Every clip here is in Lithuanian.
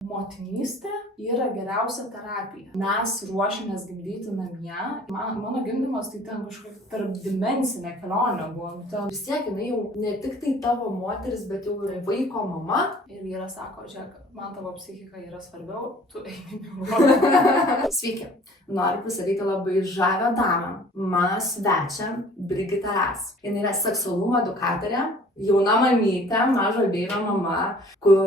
Motinystė yra geriausia terapija. Mes ruošėmės gimdyti namie. Mano gimdymas tai ten kažkokia tarpdimensinė kelionė buvo. Ten vis tiek jinai jau ne tik tai tavo moteris, bet jau ir vaiko mama. Ir vyras sako, žiūrėk, man tavo psichika yra svarbiau, tu eini miegoti. Sveiki, noriu pristatyti labai žavią damą. Mano svečią Brigita Ras. Jis yra seksualumo edukatorė, jauna mamytė, mažo beibio mama,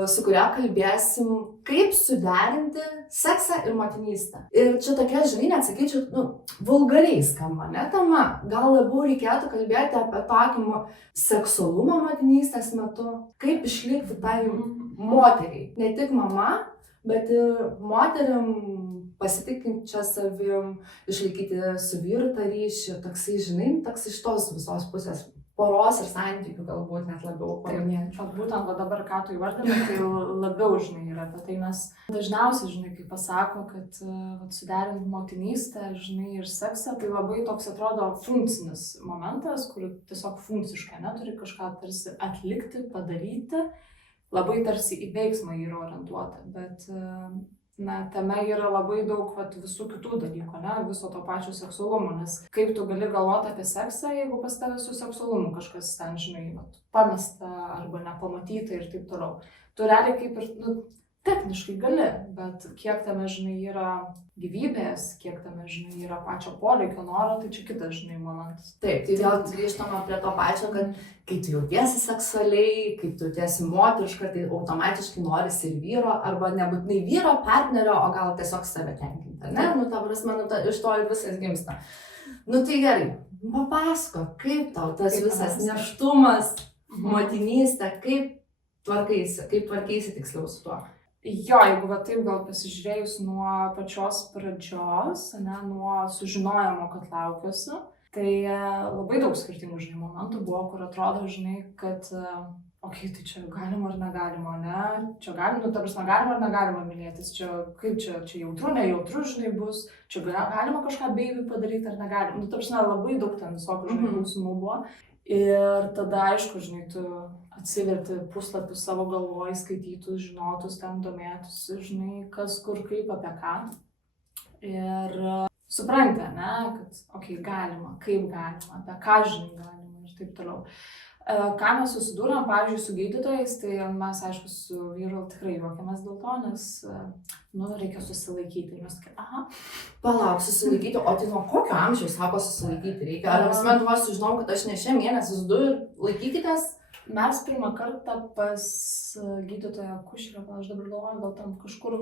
su kuria kalbėsim, kaip suderinti seksą ir motinystę. Ir čia tokia, žinai, neatsakyčiau, vulgariai skamba, ne tema. Gal labiau reikėtų kalbėti apie tokį seksualumą motinystės metu, kaip išlikti tai moteriai. Ne tik mama, bet ir moterim pasitikinčią savim, išlaikyti su vyru tą ryšį, toksai, žinai, toks iš tos visos pusės. Poros ir santykių galbūt net labiau paminėti. Taip, būtent dabar, ką tu įvardinai, tai labiau, žinai, yra apie tai, nes dažniausiai, žinai, kai pasako, kad suderinti motinystę, žinai, ir seksą, tai labai toks atrodo funkcinis momentas, kur tiesiog funkciškai neturi kažką tarsi atlikti, padaryti, labai tarsi į veiksmą yra orientuota, bet tame yra labai daug visų kitų dalykų, viso to pačio seksualumo, nes kaip tu gali galvoti apie seksą, jeigu pas tave su seksualumu kažkas ten, žinai, pamesta arba nepamatyta ir taip toliau. Tu realiai kaip ir, techniškai gali, bet kiek tame, žinai, yra gyvybės, kiek tame, žinai, yra pačio poreikio noro, tai čia kitas, žinai, momentas. Taip, tai vėl grįžtama prie to pačio, kad kai tu jautiesi seksualiai, kai tu jautiesi moteriška, tai automatiškai norisi ir vyro, arba nebūtinai vyro partnerio, o gal tiesiog save tenkinti, ne? Ta prasme, iš to ir visas gimsta. Tai gerai, papasako, kaip tau tas visas neštumas, motinystė, kaip tvarkaisi tiksliau su tuo? Jo, jeigu taip gal pasižiūrėjus nuo pačios pradžios, nuo sužinojimo, kad laukiuosi, tai labai daug skirtingų, žinai, momentų buvo, kur atrodo, žinai, kad tai čia galima ar negalima, ne? Čia galima, ta prasme, galima ar negalima mylėtis, kaip čia jautru, nejautru, žinai, bus, čia galima kažką baby padaryti ar negalima. Ta prasme, labai daug ten visokių, žinai, klausimų buvo. Ir tada, aišku, žinai, tu atsiverti puslapius savo galvoj, skaitytus, žinotus, ten domėtus, žinai, kas, kur, kaip, apie ką. Ir supranti, kad, galima, kaip galima, apie ką, žinai, galima ir taip toliau. Ką mes susidūrėm, pavyzdžiui, su gydytojais, tai mes, aišku, su vyru tikrai juokėmės dėl to, nes, reikia susilaikyti. Ir mes tokie, Palauk, susilaikyti, o tai nuo kokio amžiaus sako susilaikyti reikia? Ar mes sužinau, kad aš nešė mėnesis 2 ir laikykitės? Mes pirmą kartą pas gydytoją Kušerę, aš dabar galvoju, gal tam kažkur,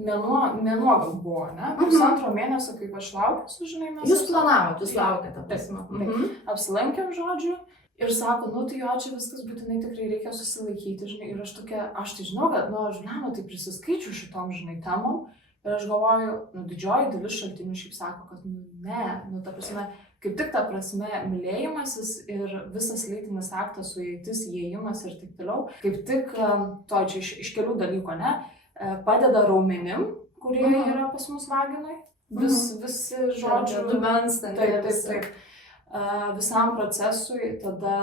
mėnuo gal buvo, ne? Pusantro mėnesio, kaip aš laukiu, žinai, mes... Jūs planavot, jūs laukėte, taip. Apsilankėm, žodžiu, ir sako, tai jo, čia viskas būtinai tikrai reikia susilaikyti, žinai, ir aš tai žinau, kad, tai prisiskaičiu šitom, žinai, temom, ir aš galvoju, didžioji dalis šaltinių šiaip sako, kad, ne, ta prasme, kaip tik ta prasme, mylėjimasis ir visas lytinis aktas, sueitis, įėjimas ir taip toliau, kaip tik, čia iš kelių dalykų, padeda raumenim, kurie yra pas mus vaginoj, visi žodžių, dubens, taip, visam procesui, tada,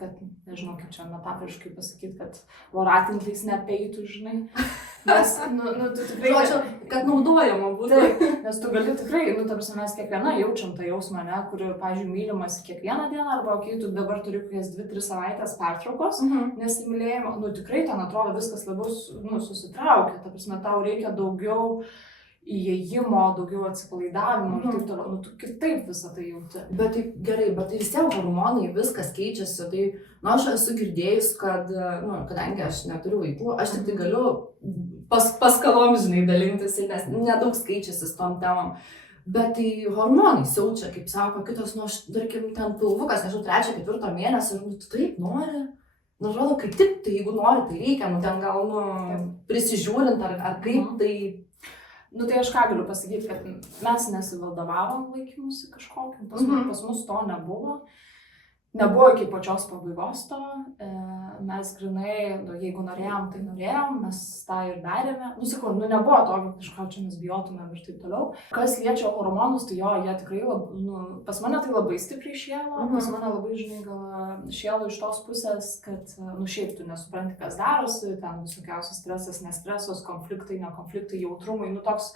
kad, nežinau, kaip čia metaforiškai pasakyti, kad voratinkliais nepeitų, žinai, nes, tu tikrai... Žodžiu, kad naudojama būtų. Taip, nes tu gali tikrai, ta prasme, mes kiekviena jaučiam tą jausmą, kuri, pavyzdžiui, mylimas kiekvieną dieną, arba, tu dabar turi kokias 2-3 savaitės pertraukos, nesimylėjimo, tikrai ten atrodo viskas labiau, susitraukia, ta prasme, tau reikia daugiau įėjimo, daugiau atsipalaidavimo ir taip toliau, tu kitaip visą tai jauti. Bet tai gerai, bet tai vis tiek hormonai, viskas keičiasi, tai, aš esu girdėjus, kad, kadangi aš neturiu vaikų, aš tik tai galiu paskalom, žinai, dalintis, nes nedaug skaičiasi su tom temom. Bet tai hormonai siaučia, kaip sako, kitos, tarkim, ten pilvukas, nežinau, 3-4 mėnesio, ir tu taip nori. Atrodo, kaip tik, tai jeigu nori, tai reikia, ten gal, prisižiūrint, ar kaip tai... Tai aš ką galiu pasakyti, kad mes nesivaldovavom laikymusi kažkokiu, pas mus to nebuvo. Nebuvo iki pačios pabaigos to, mes grinai, nu, jeigu norėjom, tai norėjom, mes tą ir darėme. Nu, sakau, nu, nebuvo tokio kažką čia mes bijotumėm ir taip toliau. Kas liečia hormonus, tai jo, jie tikrai, pas mane tai labai stipriai šėlo, pas mane labai, žinai, gal šėlo iš tos pusės, kad, nu, šiaip tu nesupranti, kas darosi, ten visokiausias stresas, nestresas, konfliktai, nekonfliktai, jautrumai, nu, toks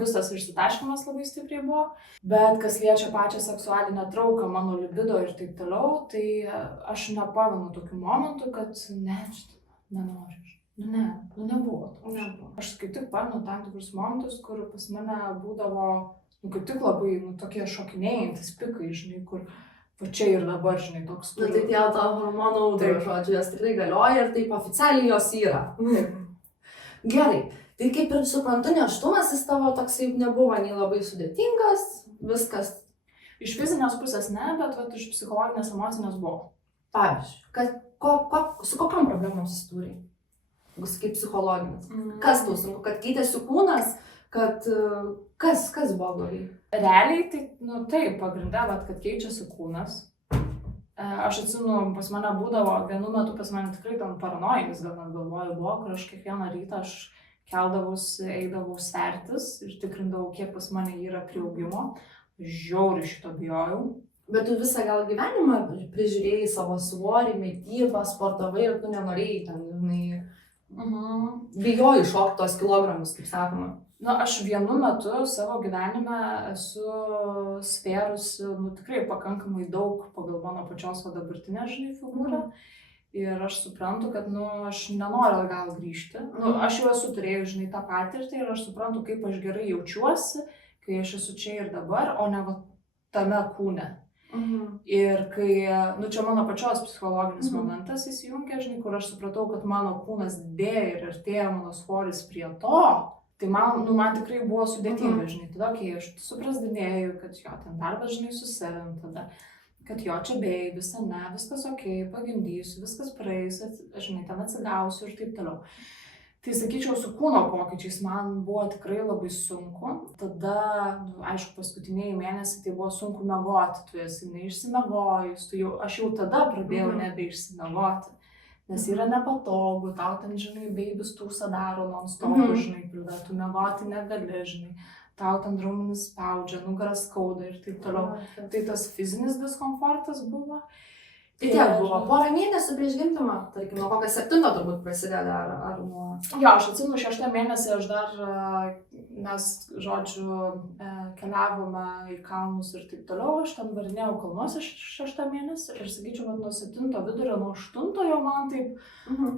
visas išsitaškymas labai stipriai buvo. Bet kas liečia pačią seksualinę trauką, mano libido ir taip toliau, tai aš nepamenu tokių momentų, kad nenoriu. Nu, nebuvo to. Aš kaip tik pamenu tam tikrus momentus, kur pas mane būdavo, nu, kaip tik labai, nu, tokie šokinėjantis pikai, žinai, kur va čia ir dabar, žinai, toks... Nu, tai tie tavo hormonų audrai, žodžiu, jos tikrai galioja ir taip oficialiai jos yra. Gerai, tai kaip ir suprantu, nėštumas jis tavo toksai nebuvo nei labai sudėtingas, viskas. Iš fizinės pusės ne, bet vat, iš psichologinės emocinės buvo. Pavyzdžiui, su kokiam problemom susidūrei? Kaip psichologinis. Kas tau sunku, kad keitėsi kūnas, kad kas buvo blogai? Realiai, tai, nu taip, pagrinde, kad keičiasi kūnas. Aš atsimenu, pas mane būdavo, vienu metu pas mane tikrai ten paranojinis, gal net galvoju, buvo, kur aš kiekvieną rytą aš keldavausi, eidavau svertis ir tikrindavau, kiek pas mane yra priaugimo. Žiauriai šito bijojau. Bet tu visą gal gyvenimą prižiūrėjai savo svorį, mitybą, sportavai ir tu nenorėjai ten, žinai, bijojai šokti tos kilogramus, kaip sakoma. Na, aš vienu metu savo gyvenime esu svėrusi, nu, tikrai pakankamai daug pagal mano pačios dabartinę, žinai, figūrą. Ir aš suprantu, kad, nu, aš nenoriu gal grįžti. Nu, aš jau esu turėjus, žinai, tą patirtį ir aš suprantu, kaip aš gerai jaučiuosi, kai aš esu čia ir dabar, o ne tame kūne. Ir kai, nu, čia mano pačios psichologinis momentas įsijungia, žinai, kur aš supratau, kad mano kūnas didėja ir artėja mano svoris prie to, tai man tikrai buvo sudėtinga, žinai, tada, kai aš suprasdinėjau, kad jo, ten darbas, žinai, su savim, tada, kad jo, čia beibis, ne, viskas okei, pagimdysiu, viskas praeis, žinai, ten atsigausiu ir taip toliau. Tai sakyčiau, su kūno pokyčiais man buvo tikrai labai sunku. Tada, nu, aišku, paskutiniai mėnesiai tai buvo sunku miegoti, tu esi neišsimiegojus, aš jau tada pradėjau nebeišsimiegoti, nes yra nepatogu, tau ten, žinai, beibis tūsą daro non-stop, žinai, pridė, tu miegoti negali, žinai, tau ten raumenis spaudžia, nugaras skauda ir taip toliau. Tai tas fizinis diskomfortas buvo. Tai tiek buvo, porą mėnesių prieš gimdymą, tarkim, nuo kokio 7 turbūt prasideda, ar nuo... Jo, aš atsimenu 6 mėnesį, aš dar, mes, žodžiu, keliavome į kalnus ir taip toliau, aš ten varinėjau kalnuose 6 mėnesį ir sakyčiau, kad nuo 7 vidurio, nuo 8 jau man taip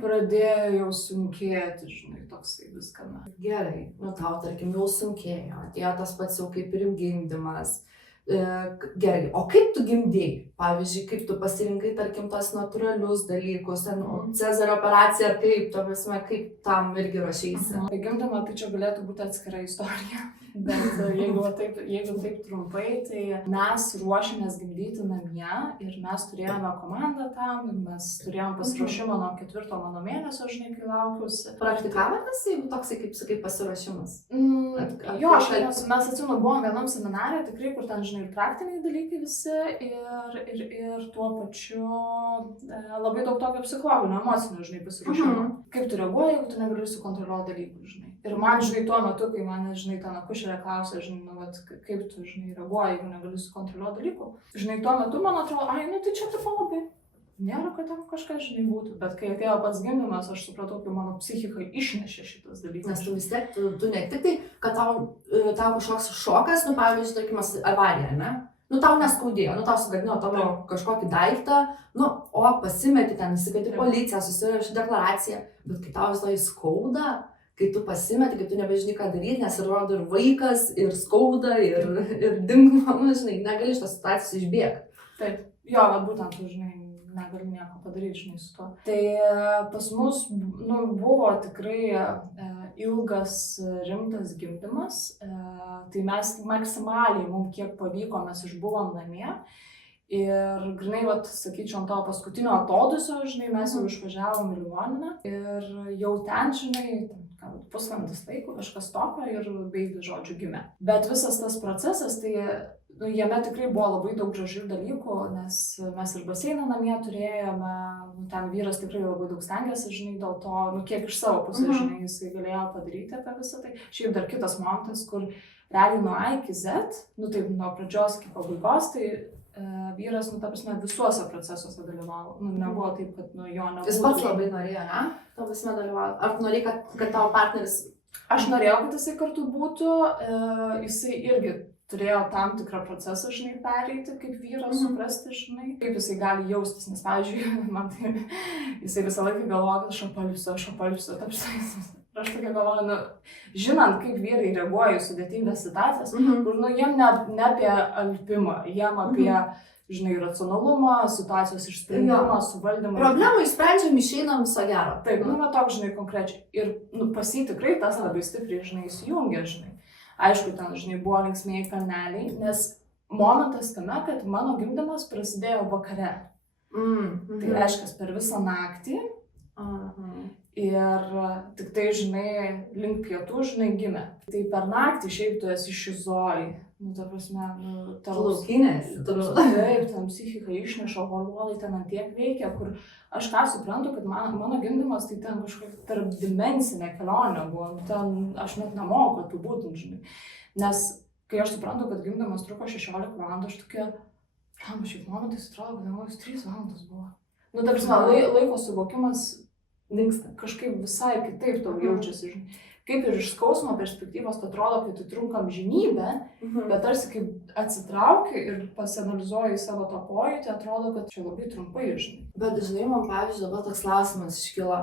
pradėjo jau sunkėti, žinai, toksai viskame. Gerai, nu tau, tarkim, jau sunkėjo, atėjo tas pats jau kaip ir gimdymas. Gerai, o kaip tu gimdėjai? Pavyzdžiui, kaip tu pasirinkai, tarkim, tos natūralius dalykus, Cezario operaciją, ar kaip tam irgi ruošeisi? Gimdama, tai čia galėtų būti atskira istorija, bet jeigu taip trumpai, tai mes ruošėmės gimdyti namie ir mes turėjome komandą tam, mes turėjome pasiruošimą nuo 4 mano mėnesio, žinai, kai laukiausi. Praktikavotės, jeigu toksai, kaip sakai, pasiruošimas? Jo, mes atsimenu, buvom vienam seminare, tikrai, kur ten, žinai, ir praktiniai dalykai visi ir tuo pačiu labai daug tokio psichologinio, emocinio, žinai, pasiruošimo. Kaip tu reaguoji, jeigu tu negali sukontroliuoti dalykų, žinai. Ir man, žinai, tuo metu, kai mane, žinai, ten akušerė klausė, žinai, nu, vat, kaip tu, žinai, reaguoji, jeigu negali sukontroliuoti dalykų. Žinai, tuo metu man atrodo, nu tai čia tipo labai. Nėra, kad ten kažkas, žinai, būtų, bet kai atėjo pats gimdymas, aš supratau, kaip mano psichika išnešė šitas dalykas. Nes tu vis tiek, tu ne tik tai, kad tau kažkoks šokas, nu, pavyzdžiui, tarkim, avarija, ne? Nu, tau neskaudėjo, nu, tau sugadino tavo kažkokį daiktą, nu, o pasimeti ten, įsikati policiją, susirašai deklaraciją, bet kai tau visai skauda, kai tu pasimeti, kai tu nebežinai, ką daryti, nes rodo ir vaikas, ir skauda, ir dingo, nu, žinai, negali iš tos situacijos išbėgti. Taip, jo, bet būtent, žinai, negali nieko padaryti, žinai, su to. Tai pas mus, nu, buvo tikrai ilgas, rimtas gimdymas, tai mes maksimaliai, mums kiek pavyko, mes išbuvom namie. Ir grinai, vat, sakyčiau, ant to paskutinio atodusio, žinai, mes jau išvažiavom į ligoninę ir jau ten, žinai, pusvalandis laiko, kažkas tokio ir baby, žodžiu, gimė. Bet visas tas procesas, tai nu, jame tikrai buvo labai daug gražių dalykų, nes mes ir baseiną namie turėjome, nu, ten ten vyras tikrai labai daug stengiasi, žinai, dėl to, nu, kiek iš savo pusės, žinai, jisai galėjo padaryti apie visą tai. Šiaip dar kitas momentas, kur realiai nuo A iki Z, nu, taip, nuo pradžios iki pabaigos, tai vyras, nu, ta prasme, visuose procesuose dalyvavo. Nu, nebuvo taip, kad, nu, jo nebuvo. Jis pats labai norėjo, ne? Tavo prasme dalyvavo. Ar tu norėjai, kad tavo partneris... Aš norėjau, kad jisai kartu būtų, jisai irgi turėjo tam tikrą procesą, žinai, pereiti, kaip vyras, suprasti, žinai, kaip jisai gali jaustis, nes, pavyzdžiui, man tai, jisai visą laiką galvoja, kad aš apalpsiu, aš tokia galvoju, nu, žinant, kaip vyrai reaguoja į sudėtingas situacijas, kur, nu, jiem ne apie alpimą, jiem apie, žinai, racionalumą, situacijos išsprendimą, suvaldymą. Problemų išsprendžiam, išeinam, viso gero. Taip, nu, va toks, žinai, konkrečiai. Ir, nu, pas jį tikrai tas labai stipriai, žinai, įsijungia, žinai. Aišku, ten, žinai, buvo linksmieji kalneliai, nes momentas tame, kad mano gimdymas prasidėjo vakare. Tai reiškia, per visą naktį. Ir tik tai, žinai, link pietų, žinai, gimė. Tai per naktį šiaip tu esi šizoj. Nu, ta prasme, nu, laukinės. Taip, ten psichika išneša, hormonai ten tiek veikia, kur aš ką suprantu, kad mano gimdymas tai ten kažkokia tarpdimensinė kelionė buvo. Ten aš net nemoku tų būtent, žinai. Nes kai aš suprantu, kad gimdymas truko 16 valandų, aš tokia, šiaip momentais atrodo, kad vienos 3 valandos buvo. Nu, ta prasme, laiko suvokimas dingsta. Kažkaip visai kitaip tau jaučiasi, žinai. Kaip ir iš skausmo perspektyvos, tai atrodo, kad tu trunkam žinybę, bet tarsi kaip atsitrauki ir pasianalizuoji savo tą pojūtį, atrodo, kad čia labai trumpai, žinai. Bet, žinai, man, pavyzdžiui, dabar toks klausimas iškilo,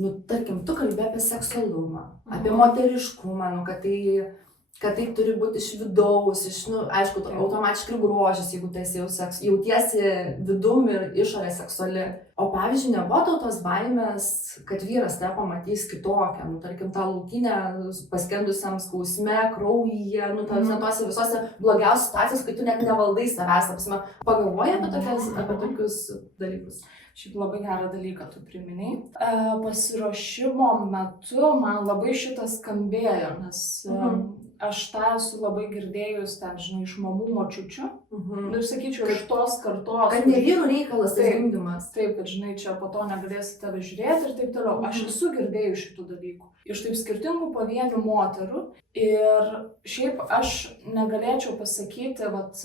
nu, tarkim, tu kalbė apie seksualumą, apie moteriškumą, nu, kad tai turi būti iš vidaus, nu, aišku, automatiškai grožis, jeigu tu esi jautiesi vidum ir išorė seksuali. O pavyzdžiui, nebuvo tau tos baimės, kad vyras tave pamatys kitokią, nu, tarkim, tą laukinę paskendusiam skausme, kraujyje, nu, tose visose blogiausios situacijos, kai tu net nevaldai savęs, apsime, pagalvoji apie tokius dalykus. Šiaip labai gerą dalyką tu priminei. Pasiruošimo metu man labai šitas skambėjo, nes aš tą esu labai girdėjus, ten, žinai, iš mamų močiučių. Ir sakyčiau, iš tos kartos. Kad ne vyrų reikalas tas gimdymas. Taip, kad, žinai, čia po to negalėsi tave žiūrėti ir taip toliau. Aš esu girdėjus šitų dalykų. Iš taip skirtingų pavienių moterų. Ir šiaip aš negalėčiau pasakyti, vat,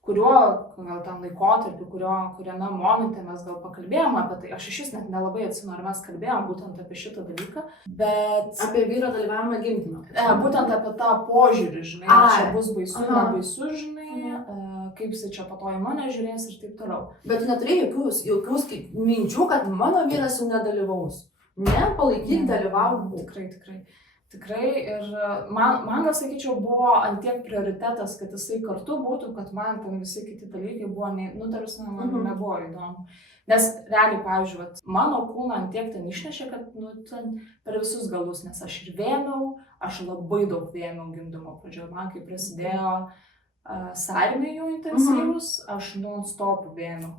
kuriuo, gal tam laikotarpiu, kuriame momente mes gal pakalbėjom apie tai. Aš iš net nelabai atsimenu, ar mes kalbėjom būtent apie šitą dalyką, bet... Apie vyro dalyvavimą gimdyme. Būtent apie tą požiūrį, žinai, čia bus baisu, nebaisu, žinai, kaip jisai čia po to į mane žiūrės ir taip toliau. Bet tu neturėjai jokius minčių, kad mano vyras jau nedalyvaus. Ne, palaikyk, dalyvauk. Tikrai, ir man gal sakyčiau, buvo antiek prioritetas, kad jisai kartu būtų, kad man ten visi kiti dalykai buvo, man nebuvo įdomu. Nes realiai, pavyzdžiui, mano kūną antiek ten išnešė, kad ten per visus galus, nes aš ir vėmiau, aš labai daug vėmiau gimdymo pradžioje. Man kai prasidėjo sąrėmiai intensyvus, aš non-stop vėmiau.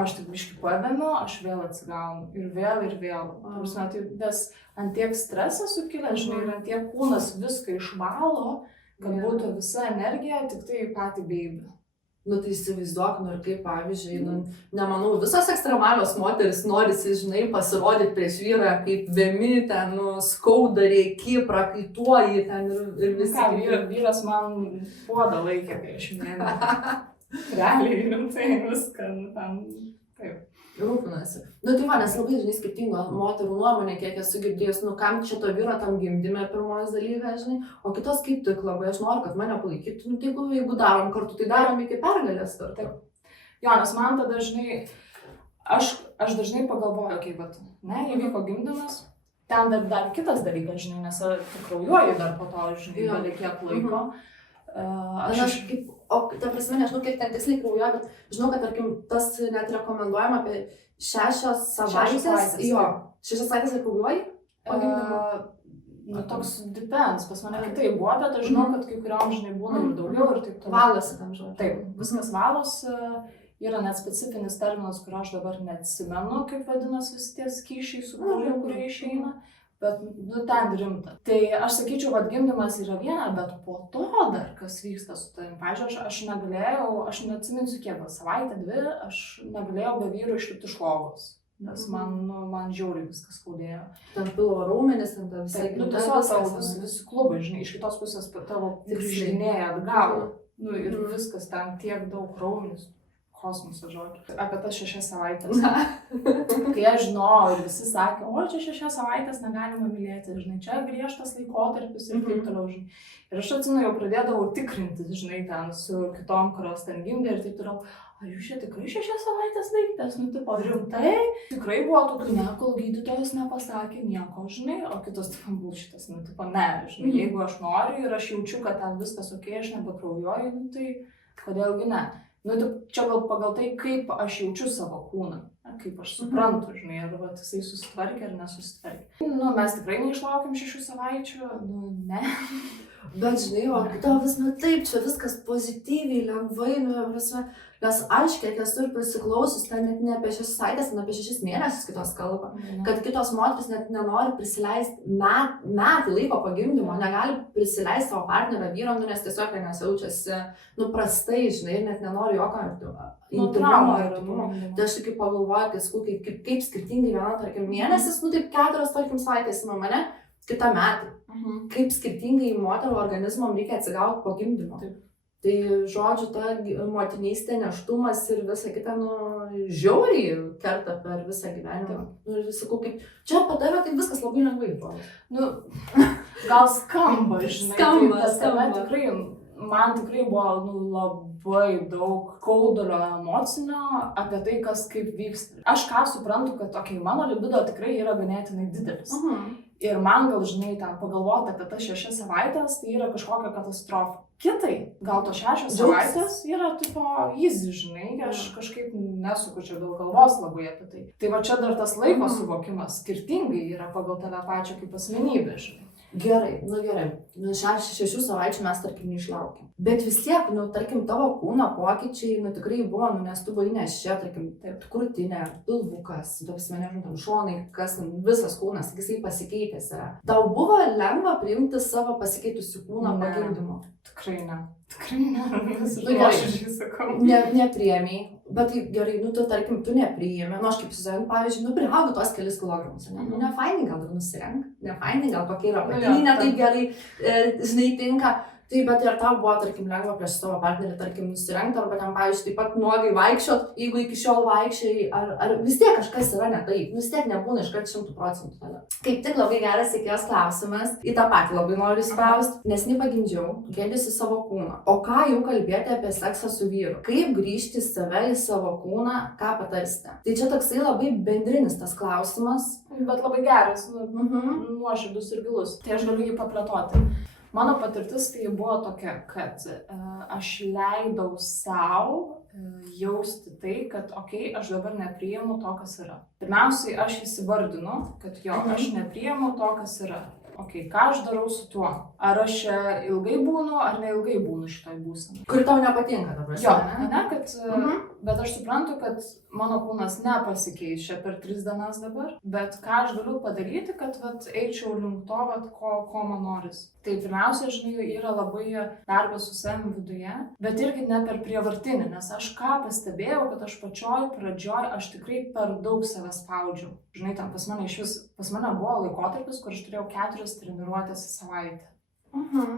Aš tik biškį pavėmiu, aš vėl atsigaunu ir vėl. Nes antiek stresas sukilė, žinai, ir antiek kūnas viską išvalo, kad būtų visa energija, tik tai patį baby. Nu tai įsivaizduok, nu ir kaip pavyzdžiui, nemanau, visos ekstremalios moteris norisi, žinai, pasirodyti prieš vyrą, kaip vėmi, ten, skauda, rėki, prakaituoji, ten ir viską. Vyras man puodą laikė prieš mėnesį. Realiai, rimtai viską, ten, taip. Rūpinasi. Nu tai va, nes labai, žinai, skirtingo moterų nuomonė, kiek esu girdėjus, kam čia to vyro tam gimdyme pirmos dalykas, žinai, o kitos kaip tik labai, aš noriu, kad mane palaikytų, nu tai jeigu darom kartu, tai darom iki pergalės. Taip. Jo, nes man tada, žinai, aš dažnai pagalvoju, kaip, įvyko gimdymas, ten dar kitas dalykas, žinai, nes kraujuoju dar po to, žinai, gali kiek laiko. O ta prasme, nežinau, kiek ten tiksliai kraujuoja, bet žinau, kad, tarkim, tas net rekomenduojama apie 6 savaitės. Jo, 6 savaitės ir kraujuoji? Toks depends, pas mane kitaip buvo, bet aš žinau, kad kai kuriom, žinai, būna ir daugiau ir taip toliau. Valosi tam žodžiu. Taip, viskas valosi. Yra net specifinis terminas, kurio aš dabar neatsimenu, kaip vadinasi visi tie skysčiai su krauju, kurie išeina. Bet, nu, ten rimta. Tai aš sakyčiau, kad gimdymas yra viena, bet po to dar kas vyksta su tavim. Pavyzdžiui, aš negalėjau, aš neatsiminsiu kiek, savaitę, 2, aš negalėjau be vyro išlipti iš lovos. Nes man žiauriai viskas skaudėjo. Ten pilvo raumenis, ten ta visai nu, tiesiog visi klubai, žinai, iš kitos pusės tavo grįžinėja atgal. Nu, ir viskas ten tiek daug raumenis. Kosmoso žodžiu. Apie tas 6 savaitės. Kai aš žinojau ir visi sakė, o čia 6 savaitės negalima mylėti, žinai, čia griežtas laikotarpis ir taip toliau, žinai. Ir aš atsimenu, jau pradėdavau tikrintis, žinai, ten su kitom, kurios ten gimdė ir taip toliau. Ar jūs čia tikrai 6 savaitės laikytės? Nu, tipo, rimtai? Tikrai buvo tokių, ne, kol gydytojas nepasakė nieko, žinai, o kitos tipo bullshitas, nu, tipo, ne, žinai, jeigu aš noriu ir aš jaučiu, kad ten viskas okei, aš nebekraujuoju, nu, tai kodėlgi ne? Nu, čia gal pagal tai, kaip aš jaučiu savo kūną, kaip aš suprantu, žinai, ar va, jisai susitvarkė ar nesusitvarkė. Nu, mes tikrai neišlaukiam 6 savaičių, nu, ne. Bet, žinai, o kito vis, nu taip, čia viskas pozityviai, lengvai, nu, prasme, nes aš, kiek esu ir prisiklausius, ten net ne apie 6 savaitės, ne apie 6 mėnesius kitos kalba, kad kitos moteris net nenori prisileisti metų laiko po gimdymo, negali prisileisti savo partnerio vyro, nu, nes tiesiog nes jaučiasi, nu, prastai, žinai, net nenori jokio intymumo. Tai aš tik pagalvoju, kad kaip skirtingai viena, tarkim, mėnesis, nu, taip 4, tarkim, savaitės nuo mane, kitą metą. Kaip skirtingai moterų organizmam reikia atsigauti po gimdymo. Taip. Tai, žodžiu, ta motinystė, neštumas ir visa kita, nu, žiauriai kerta per visą gyvenimą. Nu, ir sakau, kaip, čia padavė, tai viskas labai lengvai buvo. Nu, gal skamba, žinai. Skamba. Tikrai, man tikrai buvo, nu, labai daug kaudulio emocinio apie tai, kas kaip vyksta. Aš ką suprantu, kad, okei, mano libido tikrai yra ganėtinai didelis. Ir man gal, žinai, ten pagalvoti apie tas 6 savaitės, tai yra kažkokia katastrofa. Kitai, gal to 6 savaitės yra, tipo, easy, žinai, aš kažkaip nesukučiau dėl galvos labai apie tai. Tai va čia dar tas laiko suvokimas skirtingai yra pagal tave pačią kaip asmenybę, žinai. Gerai, nu gerai, 6 savaičių mes, tarkim, neišlaukėm. Bet vis tiek, nu, tarkim, tavo kūno pokyčiai, nu, tikrai buvo, nu, nes tu buvai neščia, tarkim, krūtinė, pilvukas, toks, nežinau, tam šonai, kas, visas kūnas, jisai pasikeitęs yra. Tau buvo lengva priimti savo pasikeitusių kūną po gimdymo? Tikrai ne. Tikrai ne. Nepriėmei. Bet tai gerai, nu, tu, tarkim, tu nepriėmė, nu, aš kaip susirinkt, pavyzdžiui, nu, priaugiu tos kelis kilogramus, ne, nu, nefainai gal ir nusirenk, nefainai gal kokia yra patinė, taip gerai, žinai, tinka. Tai, bet ir tau buvo, tarkim, lengva prieš savo partnerį, tarkim, nusirengti, arba ten, pavyzdžiui, taip pat nuogai vaikščiot, jeigu iki šiol vaikščiai, ar vis tiek kažkas yra ne taip, vis tiek nebūna iškart 100% tada. Kaip tik labai geras sekėjos klausimas, į tą patį labai noriu spausti, nes nepagimdžiau, gėdėsi savo kūną. O ką jau kalbėti apie seksą su vyru? Kaip grįžti save į savo kūną, ką patarsite? Tai čia toksai labai bendrinis tas klausimas. Bet labai geras, nuoširdus ir gilus. Tai aš galiu jį paplėtoti. Mano patirtis tai buvo tokia, kad aš leidau savo jausti tai, kad okei, aš dabar nepriimu to, kas yra. Pirmiausiai aš įsivardinu, kad jo, aš nepriimu to, kas yra. Okei, ką aš darau su tuo? Ar aš ilgai būnu, ar neilgai būnu šitoj būsenai? Kuri tau nepatinka dabar. Jo, ne, kad, bet aš suprantu, kad mano kūnas nepasikeis čia per 3 dienas dabar, bet ką aš galiu padaryti, kad vat, eičiau link to, vat, ko man noris. Tai pirmiausia, žinai, yra labai darbas su savimi viduje, bet irgi ne per prievartinį, nes aš ką pastebėjau, kad aš pačioj pradžioj aš tikrai per daug save spaudžiau. Žinai, ten pas mane buvo laikotarpis, kur aš turėjau 4 treniruotės į savaitę.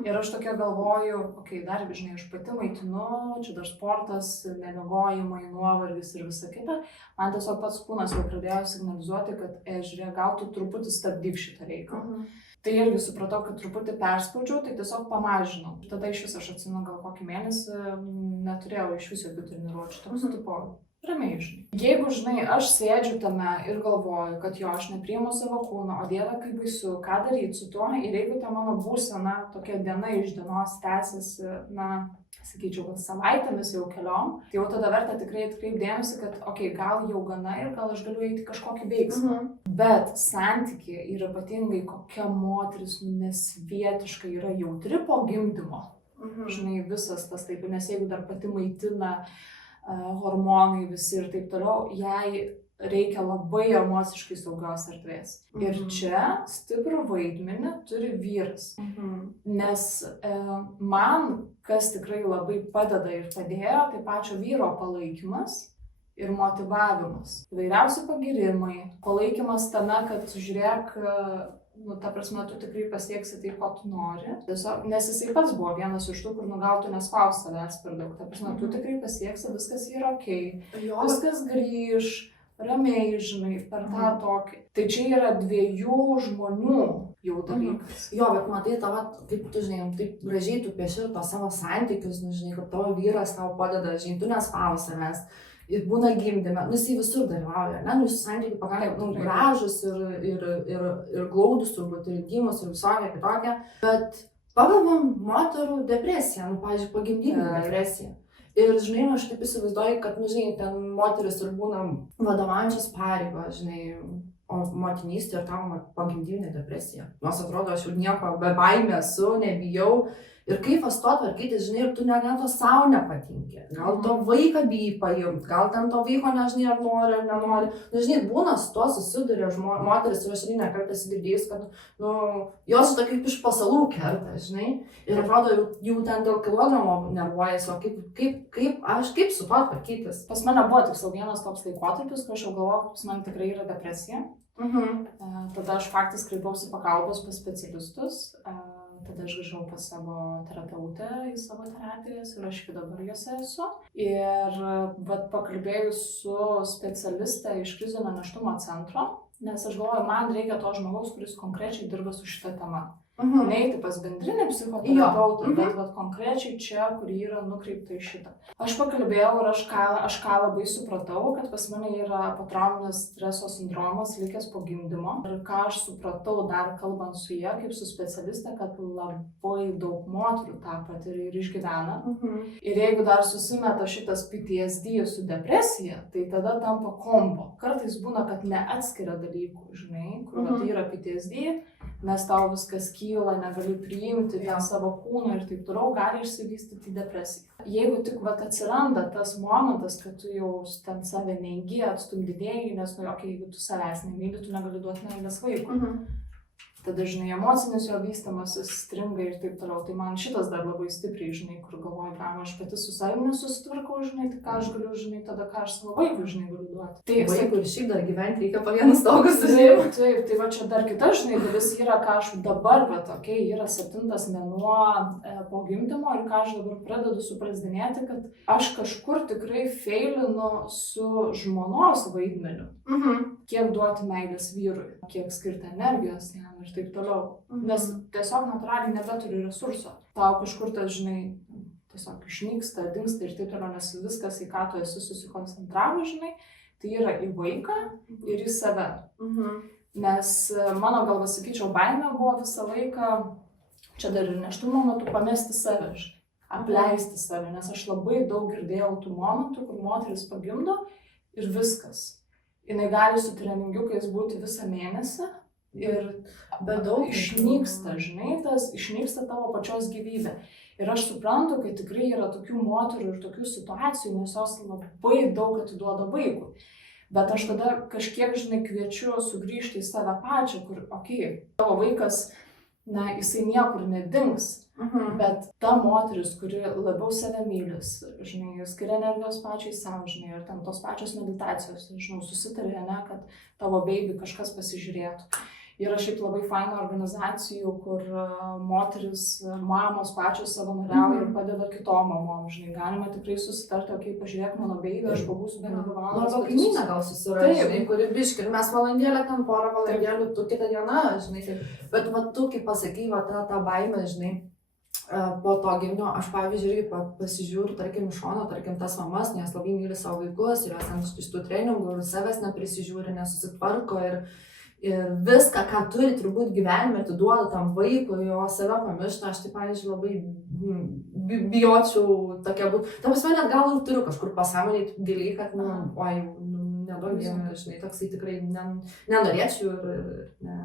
Ir aš tokia galvoju, okei, dar, žinai, aš pati maitinu, čia dar sportas, nemiegojimai, nuovargis ir visa kita. Man tiesiog pats kūnas jau pradėjo signalizuoti, kad, žiūrėk, gal tu truputį stabdyk šitą reikalą. Tai irgi supratau, kad truputį perspaudžiau, tai tiesiog pamažinau. Tada iš vis aš atsimenu, gal kokį mėnesį neturėjau iš vis jokių treniruočių, toks tipo ramiai, žinai. Jeigu, žinai, aš sėdžiu tame ir galvoju, kad jo, aš nepriimu savo kūno, o Dieve, kaip baisu, ką daryti su tuo, ir jeigu ta mano būsena tokia diena iš dienos tęsiasi, na, sakyčiau, savaitėmis jau keliom, tai jau tada verta tikrai atkreipdėmėsi, kad, okei, gal jau gana ir gal aš galiu eiti kažkokį veiksmą. Bet santykiai ir ypatingai kokia moteris nesvietiškai yra jautri po gimdymo. Žinai, visas tas taip, nes jeigu dar pati maitina hormonai visi ir taip toliau, jai reikia labai emociškai saugios erdvės. Ir čia stiprų vaidmenį turi vyras. Nes man, kas tikrai labai padeda ir padėjo, tai pačio vyro palaikymas ir motyvavimas. Vairiausi pagirimai, palaikymas tame, kad žiūrėk, ta prasme, tu tikrai pasieksi tai, ko tu nori. Tiesiog, nes jisai pats buvo vienas iš tų, kur gal tu nespaus savęs per daug. Ta prasme, tu tikrai pasieksi, viskas yra okei. Viskas grįž, ramiai, žinai, per tą tokį. Tai čia yra dviejų žmonių jau dalykas. Jo, bet matai, tavo, kaip tu, žinai, taip gražiai tu pieši ir tos savo santykius, žinai, kaip tavo vyras tau padeda, žinai, tu nespaus savęs. Ir būna gimdyme, jisai visur dalyvauja, ne, jūsų santykiai pakankamai gražus ir glaudus turbūt, ir intymus, ir visokia kitokia, bet pagalvom moterų depresiją, pavyzdžiui, pagimdyminę depresiją. Ir, žinai, aš taip įsivaizduoju, kad, žinai, ten moteris ir būna vadovaujančios pareigos, žinai, o motinystė ir tavo pagimdyminė depresija. Nors atrodo, aš jau nieko be baimė esu, nebijau. Ir kaip to tvarkytis, žinai, ir tu net to savo nepatinki. Gal to vaiką bijai paimt, gal ten to vaiko nežinai, ar nori, ar nenori. Žinai, būna su to susiduria moteris ir aš ne kartą girdėjus, kad, jos tokia kaip iš pasalų kerta, žinai. Ir atrodo, jau ten dėl kilogramo nervuojasi, o kaip su to tvarkytis. Pas mane buvo tiksliau vienas toks laikotarpis, kai aš jau galvoju, kad pas man tikrai yra depresija. Tada aš faktis kreipiausi pagalbos pas specialistus. Tada aš grįžau pas savo terapeutę į savo terapijas ir aš iki dabar jose esu. Ir pakalbėjus su specialiste iš krizinio nėštumo centro, nes aš galvoju, man reikia to žmogaus, kuris konkrečiai dirba su šitą temą. Neiti pas bendrinį psichoterapeutą, bet konkrečiai čia, kur yra nukreipta į šitą. Aš pakalbėjau ir aš ką labai supratau, kad pas mane yra potrauminio streso sindromas likęs po gimdymo. Ir ką aš supratau dar kalbant su ja, kaip su specialiste, kad labai daug moterų tą patiria ir išgyvena. Ir jeigu dar susimeta šitas PTSD su depresija, tai tada tampa kombo. Kartais būna, kad neatskiria dalykų, žinai, kur tai yra PTSD, nes tau viskas kyla, negali priimti savo kūno ir taip toliau, gali išsivystyti depresiją. Jeigu tik atsiranda tas momentas, kad tu jau ten save neįgyji, atstumdinėjai, nes jeigu tu savęs nemyli, tu negali duoti meilės vaikui. Tada, žinai, emocinis jo vystymasis stringa ir taip toliau. Tai man šitas dar labai stipriai, žinai, kur galvoju, aš pati su savimi nesusitvarkau, žinai, tai ką aš galiu, žinai, tada ką aš savo vaikui, žinai, galiu duoti. Tai vaikui ir šiaip dar gyventi reikia po vieną stogą susiimti. Taip, tai čia dar kita, žinai, dalis yra, ką aš dabar, yra 7 mėnuo po gimdymo ir ką aš dabar pradedu suprasdinėti, kad aš kažkur tikrai feilinu su žmonos vaidmeniu. Kiek duoti meilės vyrui, kiek skirti energijos jam ir taip toliau. Nes tiesiog natūraliai nebeturi resurso. Tau kažkur tas, žinai, tiesiog išnyksta, dingsta ir taip toliau, nes viskas, į ką tu esi susikoncentravus, žinai, tai yra į vaiką ir į save. Nes mano galva, sakyčiau, baimė buvo visą laiką, čia dar ir nėštumo metu, pamesti save, apleisti save, nes aš labai daug girdėjau tų momentų, kur moteris pagimdo ir viskas. Jinai gali su treningiukais būti visą mėnesį ir daug išnyksta, žinai, išnyksta tavo pačios gyvybė. Ir aš suprantu, kad tikrai yra tokių moterų ir tokių situacijų, nes jos labai daug atiduoda vaikui. Bet aš tada kažkiek, žinai, kviečiu sugrįžti į save pačią, kur, tavo vaikas, jisai niekur nedings. Bet ta moteris, kuri labiau save mylis, žinai, skiria energijos pačiai savo, žinai, ir ten tos pačios meditacijos, žinau, susitarė, kad tavo baby kažkas pasižiūrėtų. Yra šiaip labai fainų organizacijų, kur moteris, mamos pačios savanoriauja ir padeda kitom mamom, žinai, galima tikrai susitarti, pažiūrėk mano baby, aš pabūsiu bent 2 valandas. Arba kaimynę gal susirasti, žinai, kuri biški, ir mes valandėlę, ten porą valandėlių, tu kitą dieną, žinai, bet tu, kaip pasakei, tą baimę, žinai, po to gimdymo, aš pavyzdžiui, pasižiūriu, tarkim, iš šono, tarkim, tas mamas, nes labai myli savo vaikus, ir jos iš tų treningų, ir savęs neprisižiūri, nesusitvarko, ir viską, ką turi turbūt gyvenime, atiduoda tam vaikui, jo save pamiršta, aš tai, pavyzdžiui, labai bijočiau tokia būti. Ta prasme, net gal ir turiu kažkur pasąmonėj giliai, kad, nedaug dievė, žinai, toksai tikrai nenorėčiau ir ne.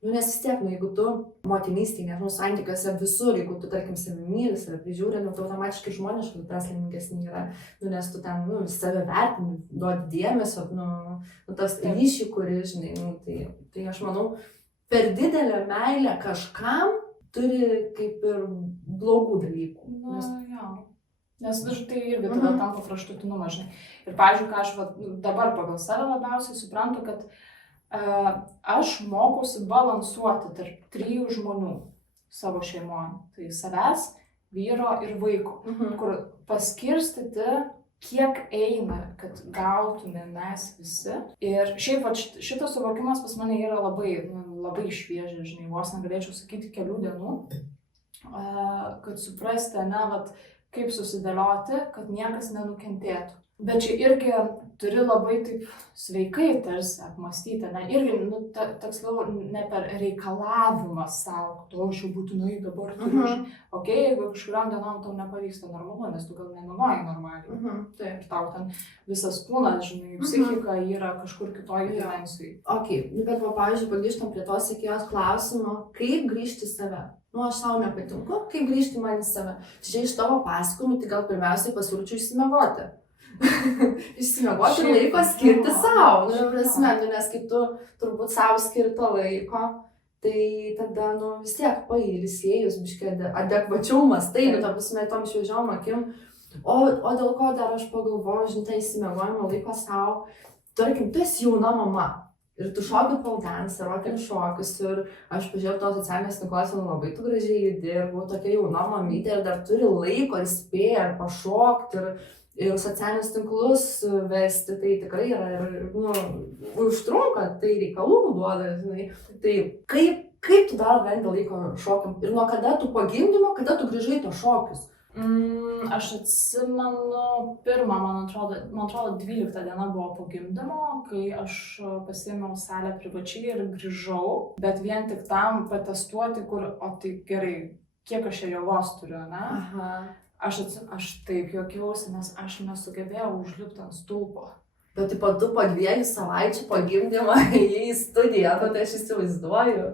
Nu, nes vis tiek, nu, jeigu tu motinystėje, nežinau, santykiuose visur, jeigu tu, tarkim, save myli, save prižiūri, nu, tai automatiškai žmoniškai tas laimingesnė yra, nu, nes tu ten, nu, save vertini, duodi dėmesio, nu, tas ryšį, kurį, žinai, nu, tai aš manau, per didelę meilę kažkam turi kaip ir blogų dalykų. Nes tai irgi tada tampa kraštutinumas, žinai. Ir, pavyzdžiui, ką aš dabar pagal save labiausiai suprantu, kad aš mokausi balansuoti tarp 3 žmonių savo šeimoje. Tai savęs, vyro ir vaiko. Kur paskirstyti, kiek eina, kad gautume mes visi. Ir šiaip šitas suvokimas pas mane yra labai šviežia, žinai, vos negalėčiau sakyti kelių dienų, kad suprasti, kaip susidėlioti, kad niekas nenukentėtų. Bet čia irgi turi labai taip sveikai tarsi apmastyti, ne? Irgi, tiksliau, ne per reikalavimą savo, to aš jau būtinai dabar turiu. Okei, jeigu kažkuriam dienom tau nepavyksta normalu, nes tu gal nemiegoji normaliai. Tai ir tau ten visas kūnas, žinai, psichika yra kažkur kitoj dimensijai. Okei, bet pavyzdžiui, pagrįžtam prie tos sekėjos klausimo, kaip grįžti į save? Nu, aš savo nepatinku, kaip grįžti man į save? Čia iš tavo pasakojimų, tai gal pirmiausiai pasiūlyčiau išsimiegoti. Išsimiegoti ir laiko skirti savo, nes kai tu turbūt savo skirto laiko, tai tada, vis tiek pailsėjus, biškai adekvačiau mastai, ta prasme, tom šviežiom akim. O dėl ko dar aš pagalvoju, žinai, išsimiegojimo laiko savo, tarkim, tu esi jauna mama. Ir tu šoki pole dance, rokin šokius ir aš pažiūrėjau to socialinės tinkluose, labai tu gražiai judi ir buvau tokia jauna mamytė ir dar turi laiko ir spėja ir pašokti ir socialinius tinklus vesti, tai tikrai yra ir užtrunka, tai reikalų duoda, žinai. Tai kaip tu dar randi laiko šokiam ir nuo kada tu po gimdymo, kada tu grįžai to šokius? Aš atsimenu pirmą, man atrodo 12 diena buvo po gimdymo, kai aš pasiėmiau salę privačiai ir grįžau, bet vien tik tam patestuoti, o tai gerai, kiek aš jėgos turiu, ne? Aš taip juokiausi, nes aš nesugebėjau užlipti ant stulpo. Bet tu po 2 savaičių po gimdymo į studiją, tai aš įsivaizduoju.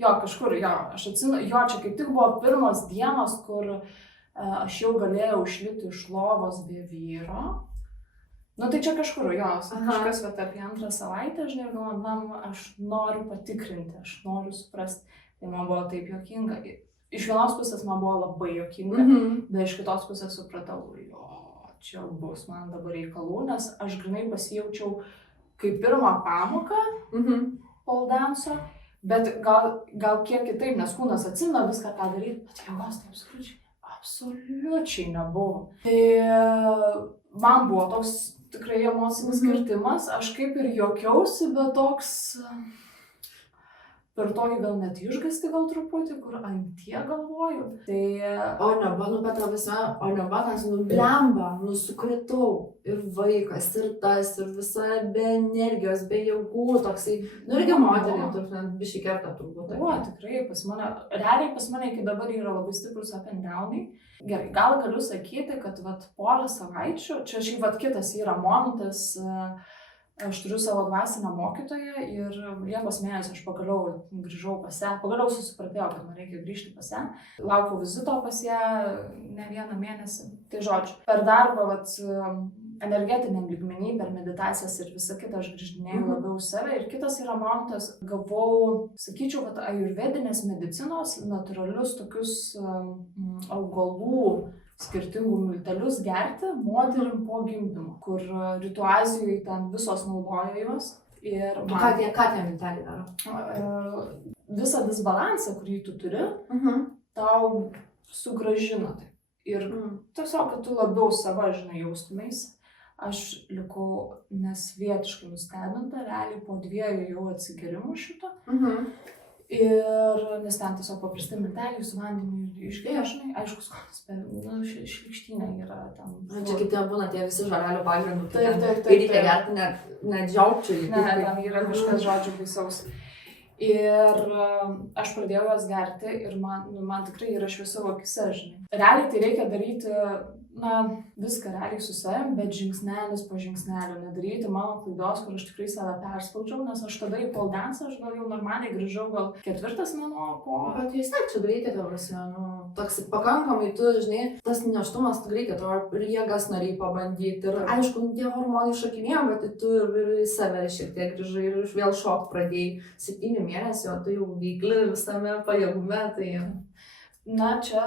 Jo, kažkur, aš atsimenu, čia kaip tik buvo pirmos dienos, kur aš jau galėjau išlipti iš lovos be vyro. Tai čia kažkur, kažkas apie 2 savaitę, žinai, aš noriu patikrinti, aš noriu suprasti. Tai man buvo taip juokinga. Iš vienos pusės man buvo labai juokinga, bet iš kitos pusės supratau, čia bus man dabar reikalų, nes aš grinai pasijaučiau kaip pirmą pamoką pole dance'o, bet gal kiek kitaip, nes kūnas atsimena viską ką daryti, bet jėgos taip absoliučiai nebuvo. Tai man buvo toks tikrai emocinis kirtimas, aš kaip ir juokiausi, bet toks per tokį gal net išgąstį gal truputį, kur antie galvoju. Bet nes blemba, sukritau ir vaikas, ir tas, ir visa be energijos, be jėgų, toksai, irgi moterį, bišį kerta turbūt. Tikrai, realiai pas mane iki dabar yra labai stiprus up and downai. Gerai, gal galiu sakyti, kad porą savaičių, čia šiaip kitas yra momentas, aš turiu savo dvasinę mokytoją ir Liepos mėnesį aš pagaliau grįžau pas ją, pagaliau susipratėjau, kad man reikia grįžti pas ją. Laukiau vizito pas ją ne vieną mėnesį. Tai žodžiu, per darbą, energetiniam lygmenį, per meditacijas ir visą kitą aš grįždinėjau labiau save. Ir kitas yra momentas, gavau, sakyčiau, kad ajurvedinės medicinos natūralius tokius augalų skirtingų miltelius gerti moterim po gimdymo, kur Rytų Azijoje ten visos naudoja juos. Ir ką tie milteliai daro? Visą disbalansą, kurį tu turi, tau sugrąžina tai. Ir tiesiog, kad tu labiau sava, žinai, jaustumais. Aš likau nesvietiškai nustebinta, realiai po 2 jau atsigerimų šito. Ir nes ten tiesiog paprasti milteliai su vandeniu išgėja, žinai, aišku, skonis, bet šlykštynė yra ten. Čia kiti būna tie visi žarelių pagrindų, taip. Reikia gerti net džiaugčiai. Ne, ten yra kažkas žodžių baisaus. Ir aš pradėjau jas gerti ir man tikrai yra šviesiau akise, žinai. Realiai tai reikia daryti, viską realiai su savim, bet žingsnelis po žingsnelio nedaryti mano klaidos, kur aš tikrai save perspaudžiau, nes aš tada į pole dance, aš gal jau normaliai grįžau gal 4 mėnuo po... Bet vis tiek čia greitai, toks pakankamai, tu, žinai, tas neštumas, tu greitai, tu ir jėgas norėjai pabandyti. Ir aišku, tie hormonai šokinėjo, bet tu ir į save šiek tiek grįžai ir vėl šokti pradėjai 7 mėnesių, o tu jau veikli visame pajėgume, tai... Na, čia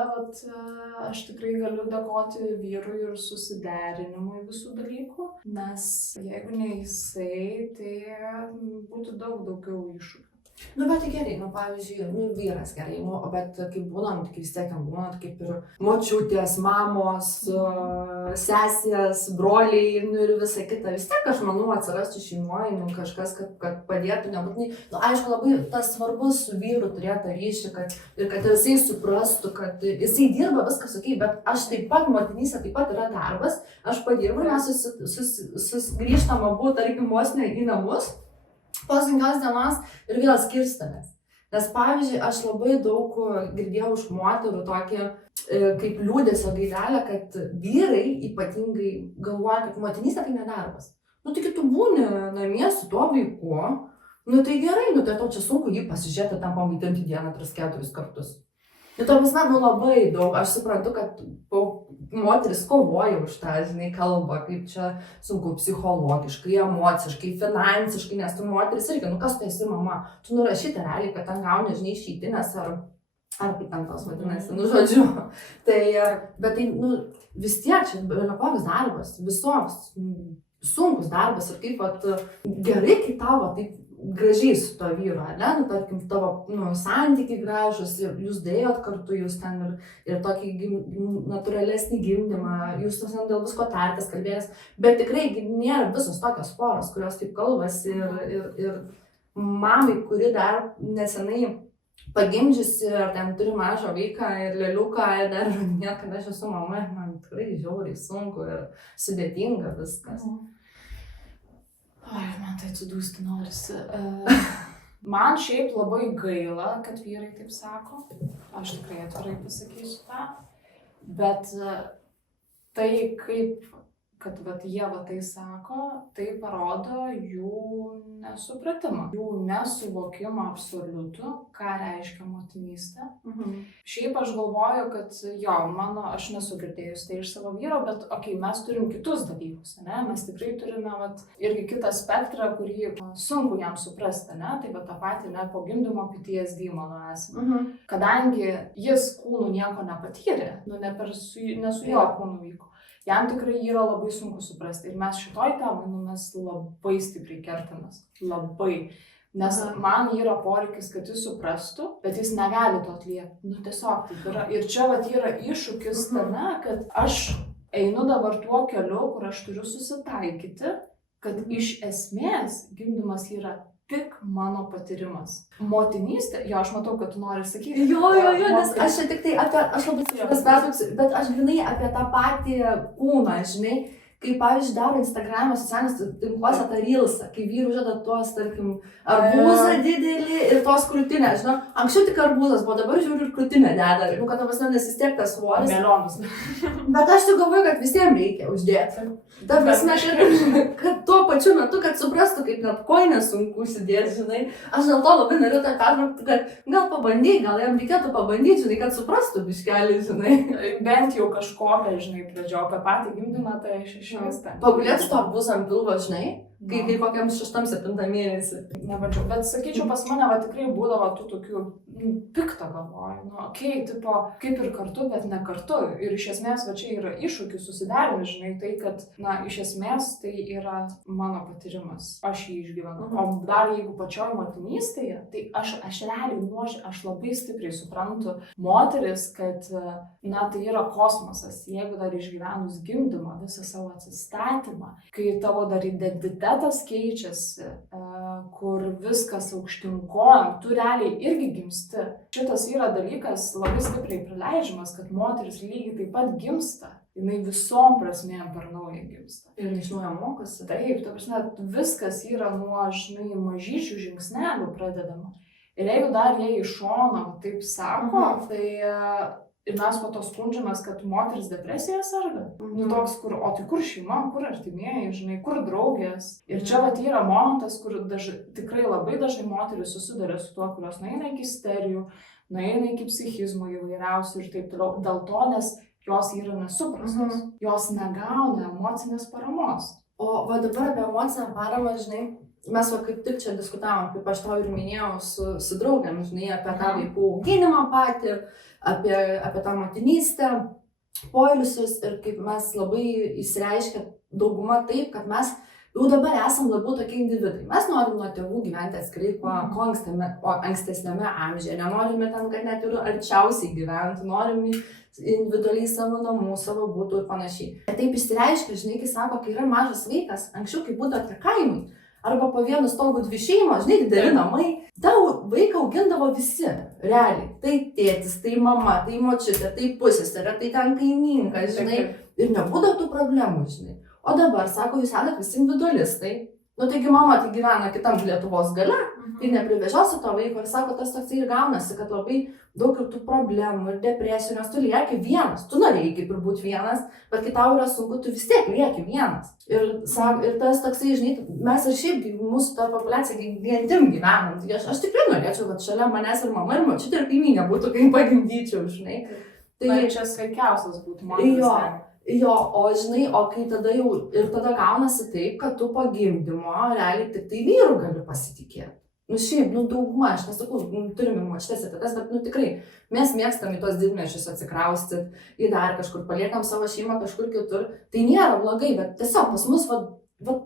aš tikrai galiu dėkoti vyrui ir susiderinimui visų dalykų, nes jeigu ne jisai, tai būtų daug daugiau iššūkių. Bet tai gerai, pavyzdžiui, vyras gerai, bet kai būnam, tai vis tiek ten būnat kaip ir močiutės, mamos, sesės, broliai ir visa kita. Vis tiek, aš manau, atsirastų šeimoje kažkas, kad padėtų, nebūtinai. Aišku, labai tas svarbus su vyru turėti ryšį, kad jisai suprastų, kad jisai dirba viskas okei, bet aš taip pat, motinystė taip pat yra darbas, aš padirbu ir mes grįžtam abu, tarkim, vos ne į namus. Po 5 dienos ir vėl skirstamės. Nes, pavyzdžiui, aš labai daug girdėjau iš moterų tokį kaip liūdesio gaidelę, kad vyrai ypatingai galvoja, kad motinystė tai nedarbas. Tai tu būni namie su tuo vaiku, tai gerai, tai tau čia sunku jį pasižiūrėti, tam pamaitinti dieną 3-4 kartus. Labai daug, aš suprantu, kad moteris kovoja už tą, žinai, kalbą, kaip čia sunku psichologiškai, emociškai, finansiškai, nes tu moteris irgi, kas tu esi mama, tu nurašyti realiai, kad ten gauni, žinai, išeitinės ar kaip ten tos vadinasi, žodžiu. Bet tai, vis tiek čia koks darbas, visoks sunkus darbas ir kaip, gerai, kai tavo taip gražiai su to vyru, ne? Tarkim, tavo santykiai gražus, jūs dėjot kartu, jūs ten ir tokį natūralesnį gimdymą, jūs ten dėl visko tartės kalbėjęs, bet tikrai nėra visos tokios poros, kurios taip kalbasi ir mamai, kuri dar nesenai pagimdžiusi, ar ten turi mažą vaiką ir leliuką ir dar žodinėt, kad aš esu mama, man tikrai žiauriai sunku ir sudėtinga viskas. Man tai atsidūsti norisi. Man šiaip labai gaila, kad vyrai taip sako. Aš tikrai atvirai pasakysiu tą. Bet tai kaip, kad jie tai sako, tai parodo jų nesupratimą, jų nesuvokimą absoliutų, ką reiškia motinystė. Šiaip aš galvoju, kad aš nesu girdėjus tai iš savo vyro, bet mes turim kitus dalykus, ne? Mes tikrai turime irgi kitą spektrą, kurį sunku jam suprasti, ne? Tai tą patį, ne, po gimdymo PTSD mano esame. Kadangi jis kūnų nieko nepatyrė, ne su jo kūnų vyko. Jam tikrai yra labai sunku suprasti. Ir mes šitoj temai, mes labai stipriai kertamės. Labai. Nes man yra poreikis, kad jis suprastų, bet jis negali to atliepti. Tiesiog taip yra. Ir čia yra iššūkis tame, kad aš einu dabar tuo keliu, kur aš turiu susitaikyti, kad iš esmės gimdymas yra tik mano patyrimas. Motinystė, aš matau, kad tu nori sakyti. Nes aš tik tai aš labai pertrauksiu, bet aš grinai apie tą patį kūną, žinai, kai, pavyzdžiui, daro Instagram'e, socialiniuose tinkluose tą reelsą, kai vyrai uždeda tuos, tarkim, arbūzą didelį ir tos krūtinės, žinau, anksčiau tik arbūzas buvo, dabar žiūriu ir krūtinę deda, kad nes vis tiek tas svoris. Melionus. Bet aš tik galvoju, kad visiems reikia uždėti. Ta prasme, kad tuo pačiu metu, kad suprastų, kaip net kojinę sunku užsidėti, žinai. Aš dėl to labai noriu tą pertraukti, kad gal pabandyk, gal jam reikėtų pabandyti, žinai, kad suprastų biškelį, žinai. Bent jau kažkokią, žinai, pradžiau apie patį gimdymą, tai aš išvesta. Pagulėti to arbūzą ant pilvo, žinai, kai kokiam 6-7 mėnesį. Nevadžiau, bet sakyčiau, pas mane tikrai būdavo tų tokių piktą galvoju. Tipo, kaip ir kartu, bet ne kartu. Ir iš esmės, čia yra iššūkis susiderinti, žinai, tai, kad, iš esmės tai yra mano patyrimas. Aš jį išgyvenu. O dar jeigu pačioj motinystėje, tai aš realiai aš labai stipriai suprantu moteris, kad, tai yra kosmosas. Jeigu dar išgyvenus gimdymą, visą savo atsistatymą, kai tavo dar identitetas keičiasi, kur viskas aukštinkojam, tu realiai irgi gimsti. Šitas yra dalykas labai stipriai prileidžiamas, kad moteris lygiai taip pat gimsta. Jinai visom prasmėm per naują gimsta. Ir iš naujo mokosi. Taip, ta prasme, viskas yra nuo, žinai, mažyčių žingsnelių pradedama. Ir jeigu dar jie iš šono taip sako, tai ir mes po to skundžiamės, kad moteris depresija serga. Nu toks, kur, o tai kur šeima, kur artimieji, žinai, kur draugės. Ir čia vat yra momentas, kur tikrai labai dažnai moteris susiduria su tuo, kurios nueina iki isterijų, nueina iki psichizmų įvairiausių ir taip toliau. Dėl to, nes jos yra nesuprastos. Jos negauna emocinės paramos. O va dabar apie emocinę paramą, žinai, mes va kaip tik čia diskutavom, kaip aš tau ir minėjau su draugėm, žinai, apie tą vaikų auginimą patį, apie tą motinystę, poilsius ir kaip mes labai įsireiškia dauguma taip, kad mes jau dabar esam labiau tokie individai. Mes norim nuo tėvų gyventi atskirai, kuo ankstesnėme amžiuje, nenorime ten, kad net ir arčiausiai gyventi, norim individualiai savo namų, savo būtų ir panašiai. Taip įsireiškia, žinai, kai sako, kai yra mažas vaikas, anksčiau kai būdavo tie kaimai, arba po vienu stogu 2 šeimos, žinai, dideli namai, tau vaiką augindavo visi, realiai. Tai tėtis, tai mama, tai močiutė, tai pusseserė, tai ten kaimynkas, žinai, ir nebūdavo tų problemų, žinai. O dabar, sako, jūs esate visi individualistai. Nu, taigi mama tai gyvena kitam Lietuvos gale, tai neprivežiosi to vaiko ir sako, tas toksai ir gaunasi, kad labai daug ir tų problemų ir depresijų, nes tu lieki vienas, tu norėjai kaip ir būti vienas, bet kai tau yra sunku, tu vis tiek lieki vienas. Ir tas toksai, žinai, mes ir šiaip mūsų ta populiacija gentim gyvenam, tai aš tikrai norėčiau, kad šalia manęs ir mama ir močiutė ir kaimynė būtų, kaip pagimdyčiau, žinai. Tai čia sveikiausias būtų moteris. Jo, o žinai, o kai tada jau ir tada gaunasi taip, kad tu po gimdymo realiai tik tai vyru gali pasitikėti. Nu šiaip, dauguma, aš nesakau, turime močiutės ir tetas, bet tikrai, mes mėgstam į tos didmiesčius atsikraustyti, į dar kažkur, paliekam savo šeimą kažkur kitur. Tai nėra blogai, bet tiesiog pas mus,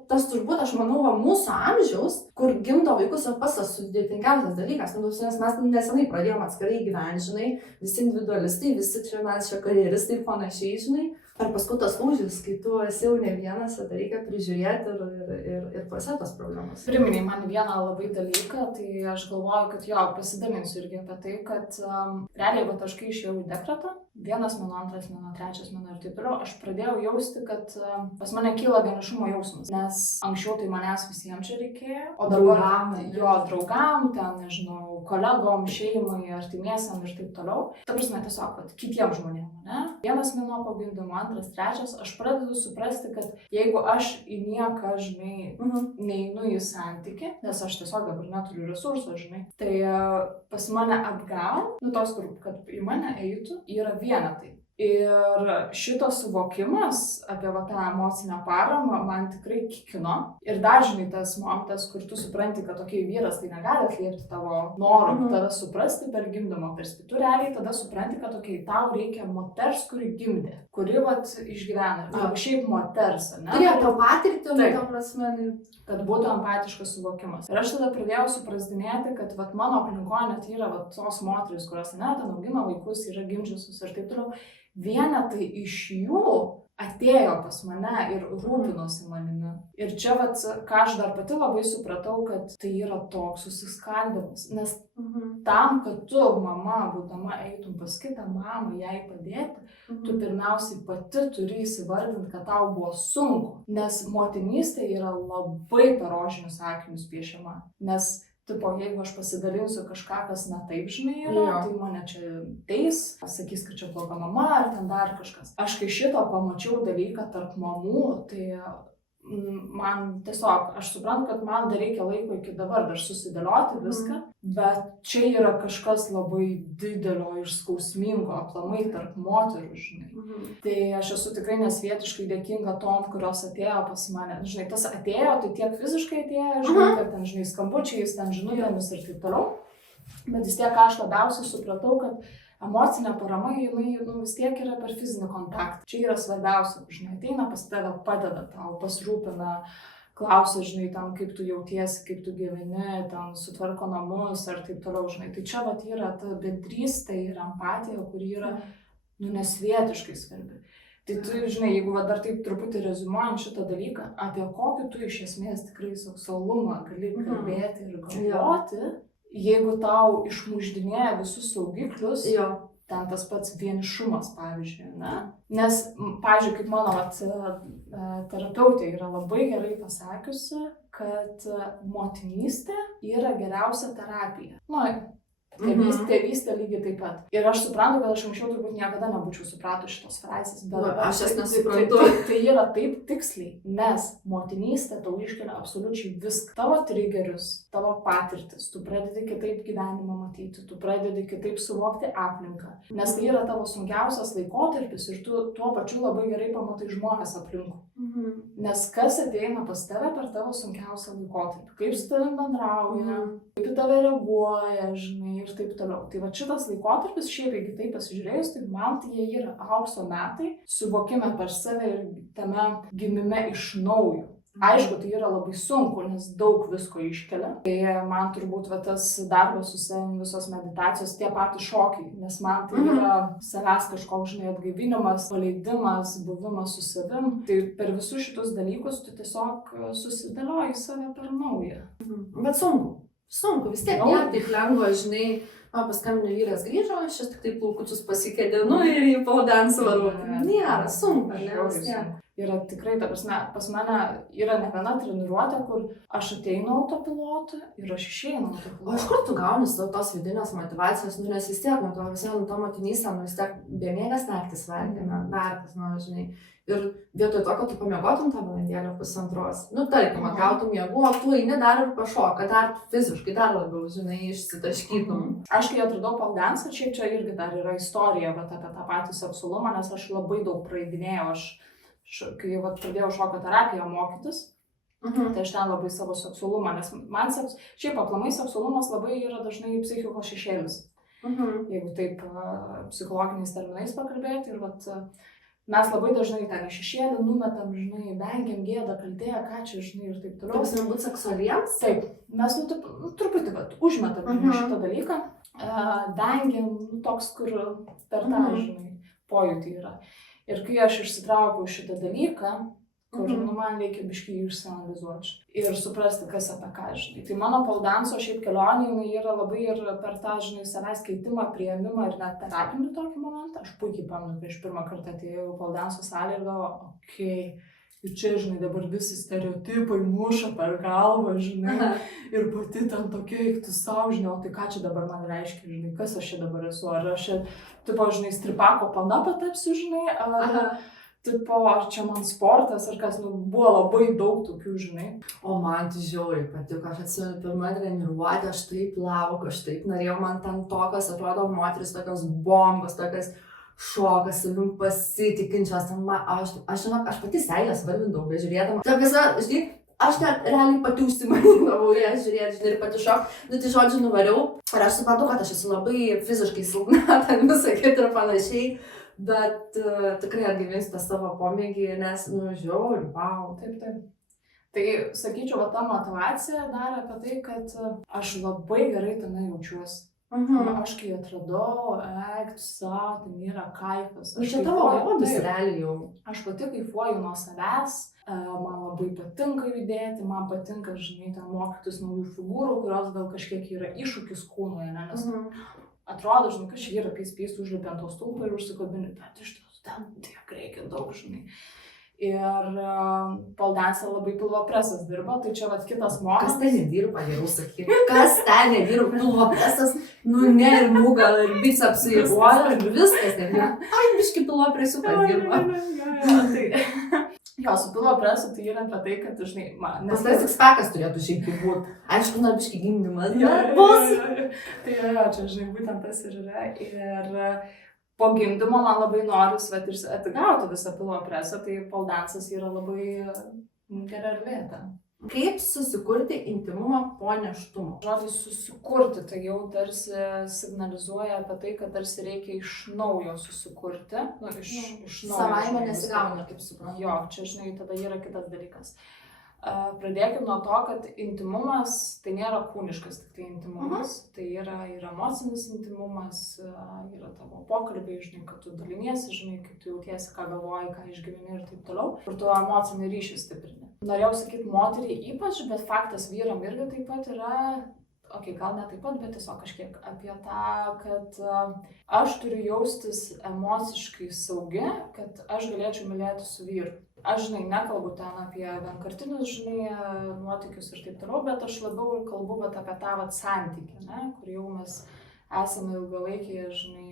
tas turbūt, aš manau, mūsų amžiaus, kur gimdo vaikus ir pas tas sudėtingiausias dalykas, nes mes nesenai pradėjom atskirai gyventi, žinai, visi individualistai, visi čia mes čia karjeristai ir panašiai, žinai. Ar paskui tas lūžis, kai tu esi jau ne vienas, tai reikia prižiūrėti ir pasi tos problemas. Priminei man vieną labai dalyką, tai aš galvoju, kad pasidalinsiu irgi apie tai, kad realiai, aš kai išėjau į dekretą, 1 mėnuo, 2 mėnuo, 3 mėnuo ir taip toliau, aš pradėjau jausti, kad pas mane kyla vienišumo jausmas, nes anksčiau tai manęs visiems čia reikėjo, o dabar draugam, ten, nežinau, kolegom, šeimai, artimiesiam ir taip toliau. Ta prasme, tiesiog, kitiem žmonėm, ne? 1 mėnuo po gimdymo, 2, 3, aš pradedu suprasti, kad jeigu aš į nieką, žinai, neinu į santykį, nes aš tiesiog dabar neturiu resursų, žinai, tai pas mane atgal, tos, kad į mane eitų, yra vienetai. Ir šitas suvokimas apie tą emocinę paramą man tikrai kikino. Ir dar, žinai, tas momentas, kur tu supranti, kad tokiai vyras tai negali atliepti tavo norų, tada suprasti per gimdymo perspektyvą. Tu realiai tada supranti, kad tau reikia moters, kuri gimdė, kuri išgyvena. Arba šiaip moters, ne? Turėjo to patirtį, to prasme, kad būtų empatiškas suvokimas. Ir aš tada pradėjau suprasdinėti, kad mano aplinkoje net yra tos moteris, kurios ten augina vaikus, yra gimdžiusios ir taip toliau. Vienetai iš jų atėjo pas mane ir rūpinosi manimi. Ir čia, ką aš dar pati labai supratau, kad tai yra toks susiskaldimas. Nes tam, kad tu, mama, būdama, eitum pas kitą mamą, jai padėti, tu pirmiausiai pati turi įsivardinti, kad tau buvo sunku. Nes motinystė yra labai per rožinius akinius piešiama. Nes jeigu aš pasidalinsiu kažką, kas ne taip, žinai, yra, tai mane čia teis, sakys, kad čia bloga mama ar ten dar kažkas. Aš kai šito pamačiau dalyką tarp mamų, tai man tiesiog, aš suprantu, kad man dar reikia laiko iki dabar dar susidėlioti viską, bet čia yra kažkas labai didelio ir skausmingo aplamai tarp moterų, žinai. Tai aš esu tikrai nesvietiškai dėkinga tom, kurios atėjo pas mane. Žinai, tas atėjo, tai tiek fiziškai atėjo, žinai, kad ten, žinai, skambučiais, ten žinutėmis ir taip toliau. Bet vis tiek aš labiausiai supratau, kad emocinė parama, jinai vis tiek yra per fizinį kontaktą. Čia yra svarbiausia, žinai, ateina pas tave, padeda tau, pasirūpina, klausia, žinai, ten, kaip tu jautiesi, kaip tu gyveni, ten sutvarko namus ar taip toliau, žinai. Tai čia yra ta bendrystė ir empatija, kuri yra, nesvietiškai svarbi. Tai tu, žinai, jeigu dar taip truputį reziumuojant šitą dalyką, apie kokį tu iš esmės tikrai seksualumą gali kalbėti ir galvoti, jeigu tau išmuždinėja visus saugiklius, ten tas pats vienišumas, pavyzdžiui, ne? Nes, pavyzdžiui, kaip mano terapeutė yra labai gerai pasakiusi, kad motinystė yra geriausia terapija. Nu, Mhm. tėvystė lygiai taip pat. Ir aš suprantu, kad aš anksčiau turbūt niekada nebūčiau supratus šitos frazės, bet Nu, aš jas nesuprantu. Tai yra taip tiksliai, nes motinystė tau iškelia absoliučiai viską. Tavo triggerius, tavo patirtis, tu pradedi kitaip gyvenimą matyti, tu pradedi kitaip suvokti aplinką, nes tai yra tavo sunkiausias laikotarpis ir tu tuo pačiu labai gerai pamatai žmonės aplinkui. Mhm. Nes kas ateina pas tave per tavo sunkiausią laikotarpį, kaip su tavim bendrauja, kaip į tave reaguoja, žinai, ir taip toliau. Tai va šitas laikotarpis, šiaip jeigu taip pasižiūrėjus, tai man tai jie yra aukso metai, suvokime per save ir tame gimime iš naujo. Aišku, tai yra labai sunku, nes daug visko iškelia. Tai man turbūt va, tas darbas su savim, visos meditacijos, tie patys šokiai, nes man tai yra savęs kažkoks, žinai, atgaivinimas, paleidimas, buvimas su savim. Tai per visus šitus dalykus tu tiesiog susidėlioji save per naują. Bet sunku. Sunku, vis tiek nėra taip lengva, žinai, paskambino vyras grįžo, aš tik taip plaukučius pasikėdinu ir jį paudens varu. Nėra sunku, ne, vis tiek. Yra tikrai, ta prasme, pas mane yra ne viena treniruotė, kur aš ateinu autopilotu ir aš išeinu autopilotu. O iš kur tu gauni tos vidinės motyvacijos, nu, nes vis tiek, nu, to motinystę, nu, vis tiek bemiegės naktis valgėme, darbas, nu, žinai. Ir vietoj to, kad tu pamiegotum tą valandėlę pusantros, nu, tarkim, atgautum jėgų, o tu eini dar ir pašoka, dar fiziškai, dar labiau, žinai, išsitaškytum. Aš kai atradau pole dance, šiaip čia irgi dar yra istorija, bet apie tą patį seksualumą, nes aš labai daug praeidinėjau, kai pradėjau šokio terapiją mokytis, tai aš ten labai savo seksualumą, nes man šiaip aplamai seksualumas labai yra dažnai psichikos šešėlis. Jeigu taip psichologiniais terminais pakalbėti, ir mes labai dažnai ten šešėlį numetam, žinai, vengiam, gėdą, kaltė, ką čia, žinai, ir taip toliau. Taip, mes būt seksualiems? Taip, mes truputį užmetam šitą dalyką, vengiam, toks, kur per tą, žinai, pojūtį yra. Ir kai aš išsitraukiau šitą dalyką, kur man reikia biškį išsianalizuoti ir suprasti, kas apie ką, žinai. Tai mano pole dance šiaip kelionė, jinai yra labai ir per tą, žinai, savęs keitimą, priėmimą ir net terapinį tokį momentą. Aš puikiai pamenu, kai aš pirmą kartą atėjau į pole dance salę ir galvoju, okei, ir čia, žinai, dabar visi stereotipai muša per galvą, žinai, ir pati ten tokia, eik tu savo, žinai, o tai ką čia dabar man reiškia, žinai, kas aš čia dabar esu, ar aš čia, tipo, žinai, stripako pana patapsiu, žinai, ar, tipo, ar čia man sportas, ar kas, nu, buvo labai daug tokių, žinai. O man tai žiauriai patiko, aš atsimenu pirmą treniruotę, aš taip laukiu, aš taip norėjau, man ten tokios, atrodo, moteris, tokios bombos, tokios šokas, savim pasitikinčios, aš pati seilės varvindavau, bežiūrėdama. Ta visa, žinai, aš ten realiai pati užsimanydavau jas žiūrėti, žinai, ir pati šok, nu tai žodžiu nuvariau. Ir aš suprantu, kad aš esu labai fiziškai silpna, ten visą kitą ir panašiai, bet tikrai atgaivinsiu tą savo pomėgį, nes, nu, žiauriai, wow. Taip. Tai, sakyčiau, ta motyvacija dar apie tai, kad aš labai gerai tame jaučiuosi. Aš kai atradau, tu savo, tai yra kaifas. Čia tavo hobis realiai jau. Aš pati kaifuoju nuo savęs, man labai patinka judėti, man patinka, žinai, ten mokytis naujų figūrų, kurios gal kažkiek yra iššūkis kūnui, nes atrodo, žinai, kad čia yra pys užlipė ant to stulpo ir užsikabini, bet iš tiesų ten tiek reikia daug, žinai. Ir pole dance labai pilvo presas dirba, tai čia vat kitas momentas. Kas ten nedirba, geriau sakyk. Kas ten nedirba, pilvo presas, nu ne, ir nugarą, ir bicepsai, ir uolą, ir viskas ten dirba. Ai, biški pilvo presiukas dirba. Jo, su pilvo presu tai yra apie tai, kad, žinai, Nes tas six-packas turėtų šiaip būti. Aišku, na, biški gimdymas, bet bus. Tai jo, čia, žinai, būtent tas ir yra. Ir po gimdymo man labai noris atgauti visą pilvo presą, tai pole dance'as yra labai gera vieta. Kaip susikurti intimumą po nėštumo? Žodis susikurti, tai jau tarsi signalizuoja apie tai, kad tarsi reikia iš naujo susikurti. Nu, iš naujo. Savaime nesigauna, kaip suprantu. Jo, čia, žinai, tada yra kitas dalykas. Pradėkim nuo to, kad intimumas tai nėra kūniškas tik tai intimumas, tai yra ir emocinis intimumas, yra tavo pokalbiai, žinai, kad tu daliniesi, žinai, kaip tu jautiesi, ką galvoji, ką išgyveni ir taip toliau. Ir tu emocinį ryšį stiprini. Norėjau sakyti moteriai ypač, bet faktas vyram irgi taip pat yra, gal ne taip pat, bet tiesiog kažkiek apie tą, kad aš turiu jaustis emociškai saugi, kad aš galėčiau mylėti su vyru. aš, žinai, nekalbu ten apie vienkartinius, žinai, nuotykius ir taip toliau, bet aš labiau kalbu vat, apie tą vat santykį, ne, kur jau mes esame ilgalaikiai, žinai,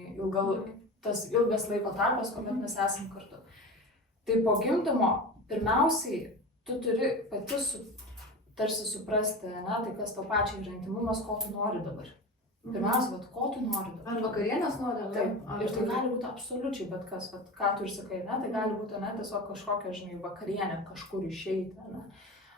tas ilgas laiko tarpas, kuomet mes esame kartu. Tai po gimdymo, pirmiausiai, tu turi pati tarsi suprasti, ne, tai kas tau pačiai yra intimumas, ko tu nori dabar. Pirmiausia, vat, ko tu nori dabar. Ar vakarienės nori? Taip, ir tai gali būti absoliučiai bet kas, vat, ką tu ir sakai, ne, tai gali būti ne tiesiog kažkokia, žinai, vakarienė, kažkur išeiti, ne,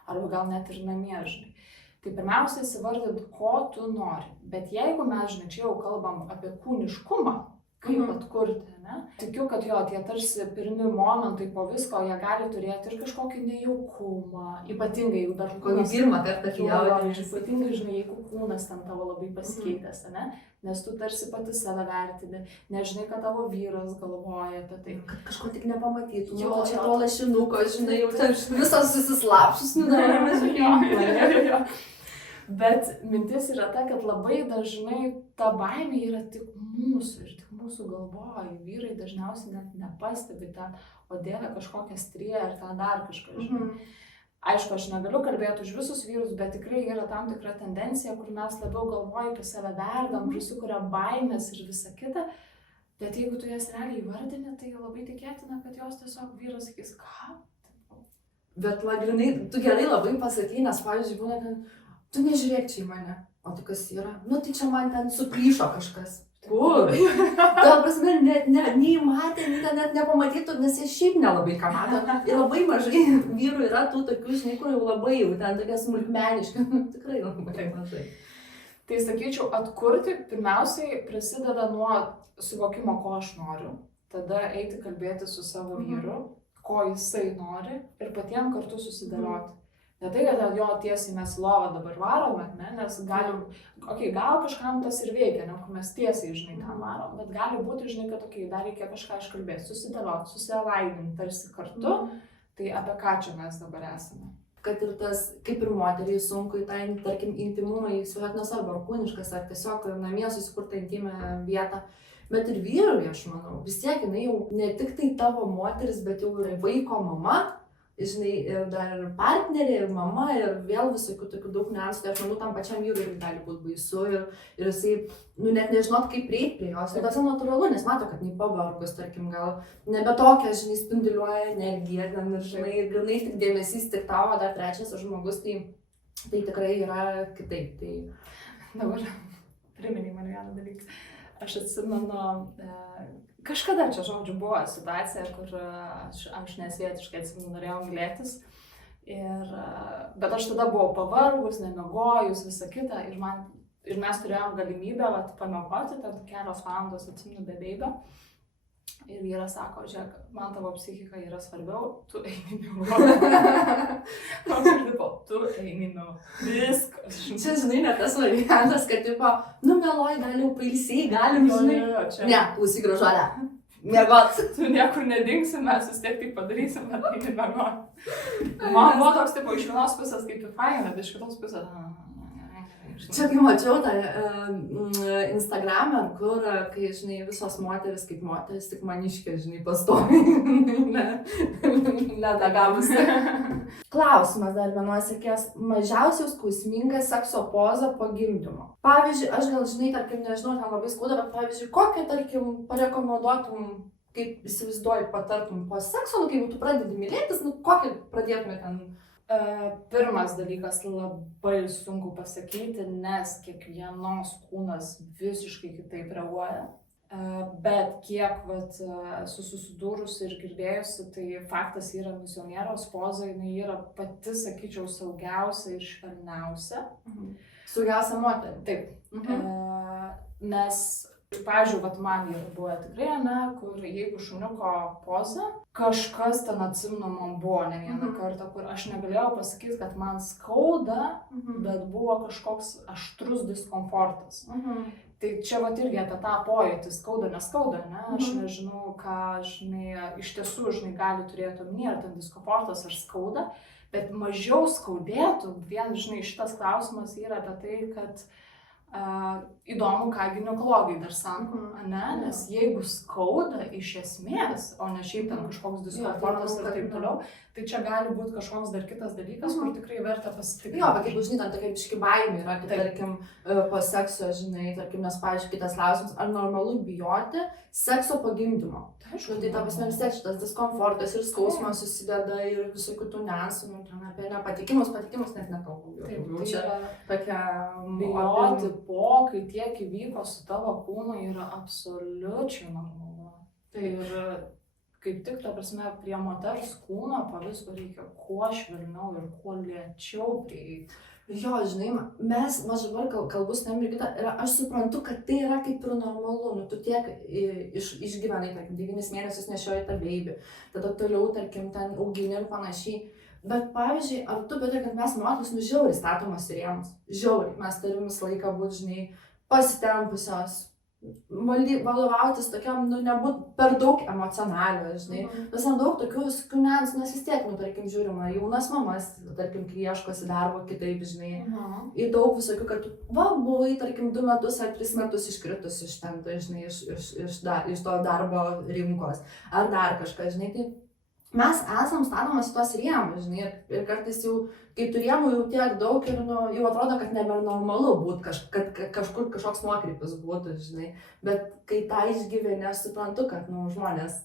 arba gal net ir namie, žinai. Tai pirmiausia, įsivardint, ko tu nori. Bet jeigu mes, žinai, čia jau kalbam apie kūniškumą, kaip atkurti, ne? Tikiu, kad jo, tie tarsi pirmi momentai po visko, jie gali turėti ir kažkokį nejaukumą, ypatingai jau dar Kokį pirmą kartą jaudintis, ypatingai, žinai, jeigu kūnas ten tavo labai pasikeitęs, ne? Nes tu tarsi pati save vertini, nežinai, kad tavo vyras galvoja apie tai. Kad kažko tik nepamatytų, Jo, čia to lašinuko, žinai, jau ten visas susislapšus, jo. Bet mintis yra ta, kad labai dažnai ta baimė yra tik mūsų ir tik mūsų galvoje. Vyrai dažniausiai net nepastebi ten, o dėvė kažkokią striją ar ten dar kažką, žinai. Aišku, aš negaliu kalbėti už visus vyrus, bet tikrai yra tam tikra tendencija, kur mes labiau galvojame apie save verdam, prisikuria baimės ir visa kita. Bet jeigu tu jas realiai įvardini, tai labai tikėtina, kad jos tiesiog vyras sakys, ką? Bet lagrinai, tu gerai labai pasakai, nes, pavyzdžiui, būna ten, tu nežiūrėk čia į mane, o tai kas yra? Nu, tai čia man ten suplyšo kažkas. Kur? Ta prasme, nei matė, nei ten net nepamatytų, nes jie šiaip nelabai ką mato. Ir labai mažai vyrų yra tų tokių, žinai, kur jau labai jau ten tokie smulkmeniški. Tikrai labai mažai. Tai sakyčiau, atkurti pirmiausiai prasideda nuo suvokimo, ko aš noriu. Tada eiti kalbėti su savo vyru, ko jisai nori ir patiem kartu susidėlioti. Ne tai, kad jo tiesiai mes lovą dabar varome, ne, nes galim, gal kažkam tas ir veikia, ne, kur mes tiesiai, žinai, ką varom, bet gali būti, žinai, kad dar reikia kažką iškalbėti, susidėlioti, susilaidinti tarsi kartu, tai apie ką čia mes dabar esame. Kad ir tas, kaip ir moteriai sunku į tą, tarkim, intimumą įsivaizduoti, nesvarbu, ar kūniškas, ar tiesiog namie susikurtą intimę vietą. Bet ir vyrui, aš manau, vis tiek jinai jau ne tik tai tavo moteris, bet jau ir vaiko mama. Žinai, ir dar ir partnerė, ir mama, ir vėl visokių tokių daug niuansų, tai aš manau, tam pačiam vyrui gali būti baisu ir jisai, nu, net nežinot, kaip prieiti prie jos. Ir tas yra natūralu, nes mato, kad nei pavargus, tarkim, gal nebe tokia, žinai, spinduliuoja energija, ten ir, žinai, ir grinai tik dėmesys tik tavo, dar trečias žmogus, tai tikrai yra kitaip. Tai dabar priminė man vieną dalyką. Aš atsimenu, kažkada čia, žodžiu, buvo situacija, kur aš nesvietiškai atsimenu, norėjau mylėtis. Bet aš tada buvau pavargus, nemegojus, visa kita. Ir mes turėjom galimybę pamiegoti, ten kelios valandos atsimenu be beibio. Ir vyras sako, žiūrėk, man tavo psichika yra svarbiau, tu eini miegoti. Tu eini miegoti. Viskas. Čia, žinai, net tas variantas, kad, tipo, nu, meloj, gal jau pailsiai, galim, žinai. Ne, klausyk, gražuolė. Miegot. Tu niekur nedingsi, mes vis tiek taip padarysim, bet eini miegoti. Man buvo toks, tipo, iš vienos pusės kaip į fainą, bet iš kitos pusės... Čia kai mačiau tą Instagramą, kur, kai, žinai, visos moteris kaip moteris, tik maniškė, žinai, pastovi. Nedagavusi. Klausimas dar vienos sekės, mažiausiai skausminga sekso poza po gimdymo. Pavyzdžiui, aš gal, žinai, tarkim, nežinau, ten labai skauda, bet pavyzdžiui, kokią, tarkim, parekomenduotum, kaip įsivaizduoji, patartum po sekso, kai tu pradedi mylėtis, kokį pradėtume ten? Pirmas dalykas labai sunku pasakyti, nes kiekvienos kūnas visiškai kitaip reaguoja. Bet kiek esu susidūrusi ir girdėjusi, tai faktas yra misionieriaus poza, jinai yra pati, sakyčiau, saugiausia ir švelniausia. Saugiausia moterį. Taip. Nes, pavyzdžiui, man yra buvo tikrai, ne, kur jeigu šuniuko poza, kažkas ten atsimenu man buvo ne vieną kartą, kur aš negalėjau pasakyti, kad man skauda, bet buvo kažkoks aštrus diskomfortas. Tai čia irgi apie tą pojūtį, skauda, neskauda, ne? Aš nežinau, ką, žinai, iš tiesų, žinai, gali turėti omenyje, ar ten diskomfortas, ar skauda, bet mažiau skaudėtų, vien, žinai, šitas klausimas yra apie tai, kad įdomu, ką ginekologai dar sako, ne? Nes jeigu skauda iš esmės, o ne šiaip ten kažkoks diskomfortas ir taip toliau, tai čia gali būti kažkoks dar kitas dalykas, kur tikrai verta pasitikrinti. Jo, bet jeigu, žinai, ten tokia biški baimė yra, tai tarkim, po sekso, žinai, tarkim, nes, pavyzdžiui, kitas klausimas, ar normalu bijoti sekso po gimdymo? Aišku, Tai ta prasme vis tiek šitas diskomfortas ir skausmas susideda ir visų kitų niuansų, nu, ten apie nepatikimus net nekalbu. Taip, Jau tai čia yra tokia bijoti po, kai tiek įvyko su tavo kūnu, yra absoliučiai normalu. Tai ir kaip tik, ta prasme, prie moters kūno po visko reikia kuo švelniau ir kuo lėčiau prieiti. Jo, žinai, mes dabar kalbu su tavimi ir kita, ir aš suprantu, kad tai yra kaip ir normalu, nu, tu tiek išgyvenai, tarkim, 9 mėnesius nešioji tą baby, tada toliau, tarkim, ten augini ir panašiai. Bet, pavyzdžiui, ar tu bėdai, kad mes moteris, nu, žiauriai statomos į rėmus, žiauriai, mes turim visą laiką būti, žinai, pasitempusios, vadovautis tokiam, nu, nebūt per daug emocionalios, žinai. Mes daug tokių niuansų, nes vis tiek, nu, tarkim, žiūrima, jaunas mamas, tarkim, kai ieškosi darbo kitaip, žinai. Ir daug visokių, kad buvai, tarkim, 2 metus ar 3 metus iškritus iš ten, tai, žinai, iš to darbo rinkos, ar dar kažkas, žinai. Tai mes esam statomas į tuos rėmus, žinai, ir kartais jau, kai tų rėmų jau tiek daug ir, nu, jau atrodo, kad nebenormalu būtų, kad kažkur kažkoks nuokrypis būtų, žinai. Bet kai tą išgyveni, aš suprantu, kad, nu, žmonės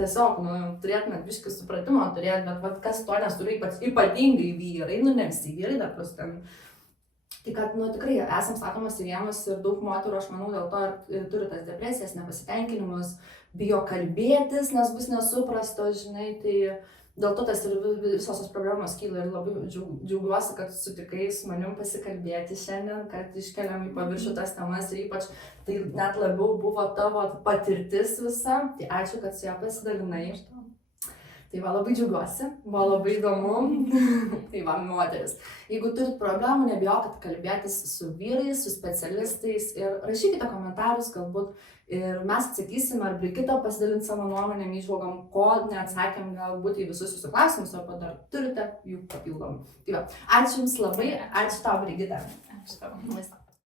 tiesiog, nu, turėtume biškį supratimo turėti, bet vat, kas to nesuri, ypatingai vyrai, nu, ne visi vyrai, dar plus ten. Tai kad, nu, tikrai esam statomas į rėmus ir daug moterų, aš manau, dėl to ir turi tas depresijas, nepasitenkinimus, bijo kalbėtis, nes bus nesuprastos, žinai, tai dėl to tas ir visos tos problemos kyla ir labai džiaugiuosi, kad sutikai su manim pasikalbėti šiandien, kad iškeliam į paviršių tas temas ir ypač tai net labiau buvo tavo patirtis visa, tai ačiū, kad su ją pasidalinai. Tai va, labai džiaugiuosi, buvo labai įdomu. Tai va, moteris. Jeigu turit problemų, nebijokit kalbėtis su vyrais, su specialistais ir rašykite komentarus galbūt ir mes atsakysime, ar Brigita pasidalinti savo nuomonėm, įžvalgom, ko neatsakėm galbūt į visus jūsų klausimus, arba dar turite jų papildomų. Tai va, ačiū Jums labai, ačiū tau, Brigita. Ačiū tau.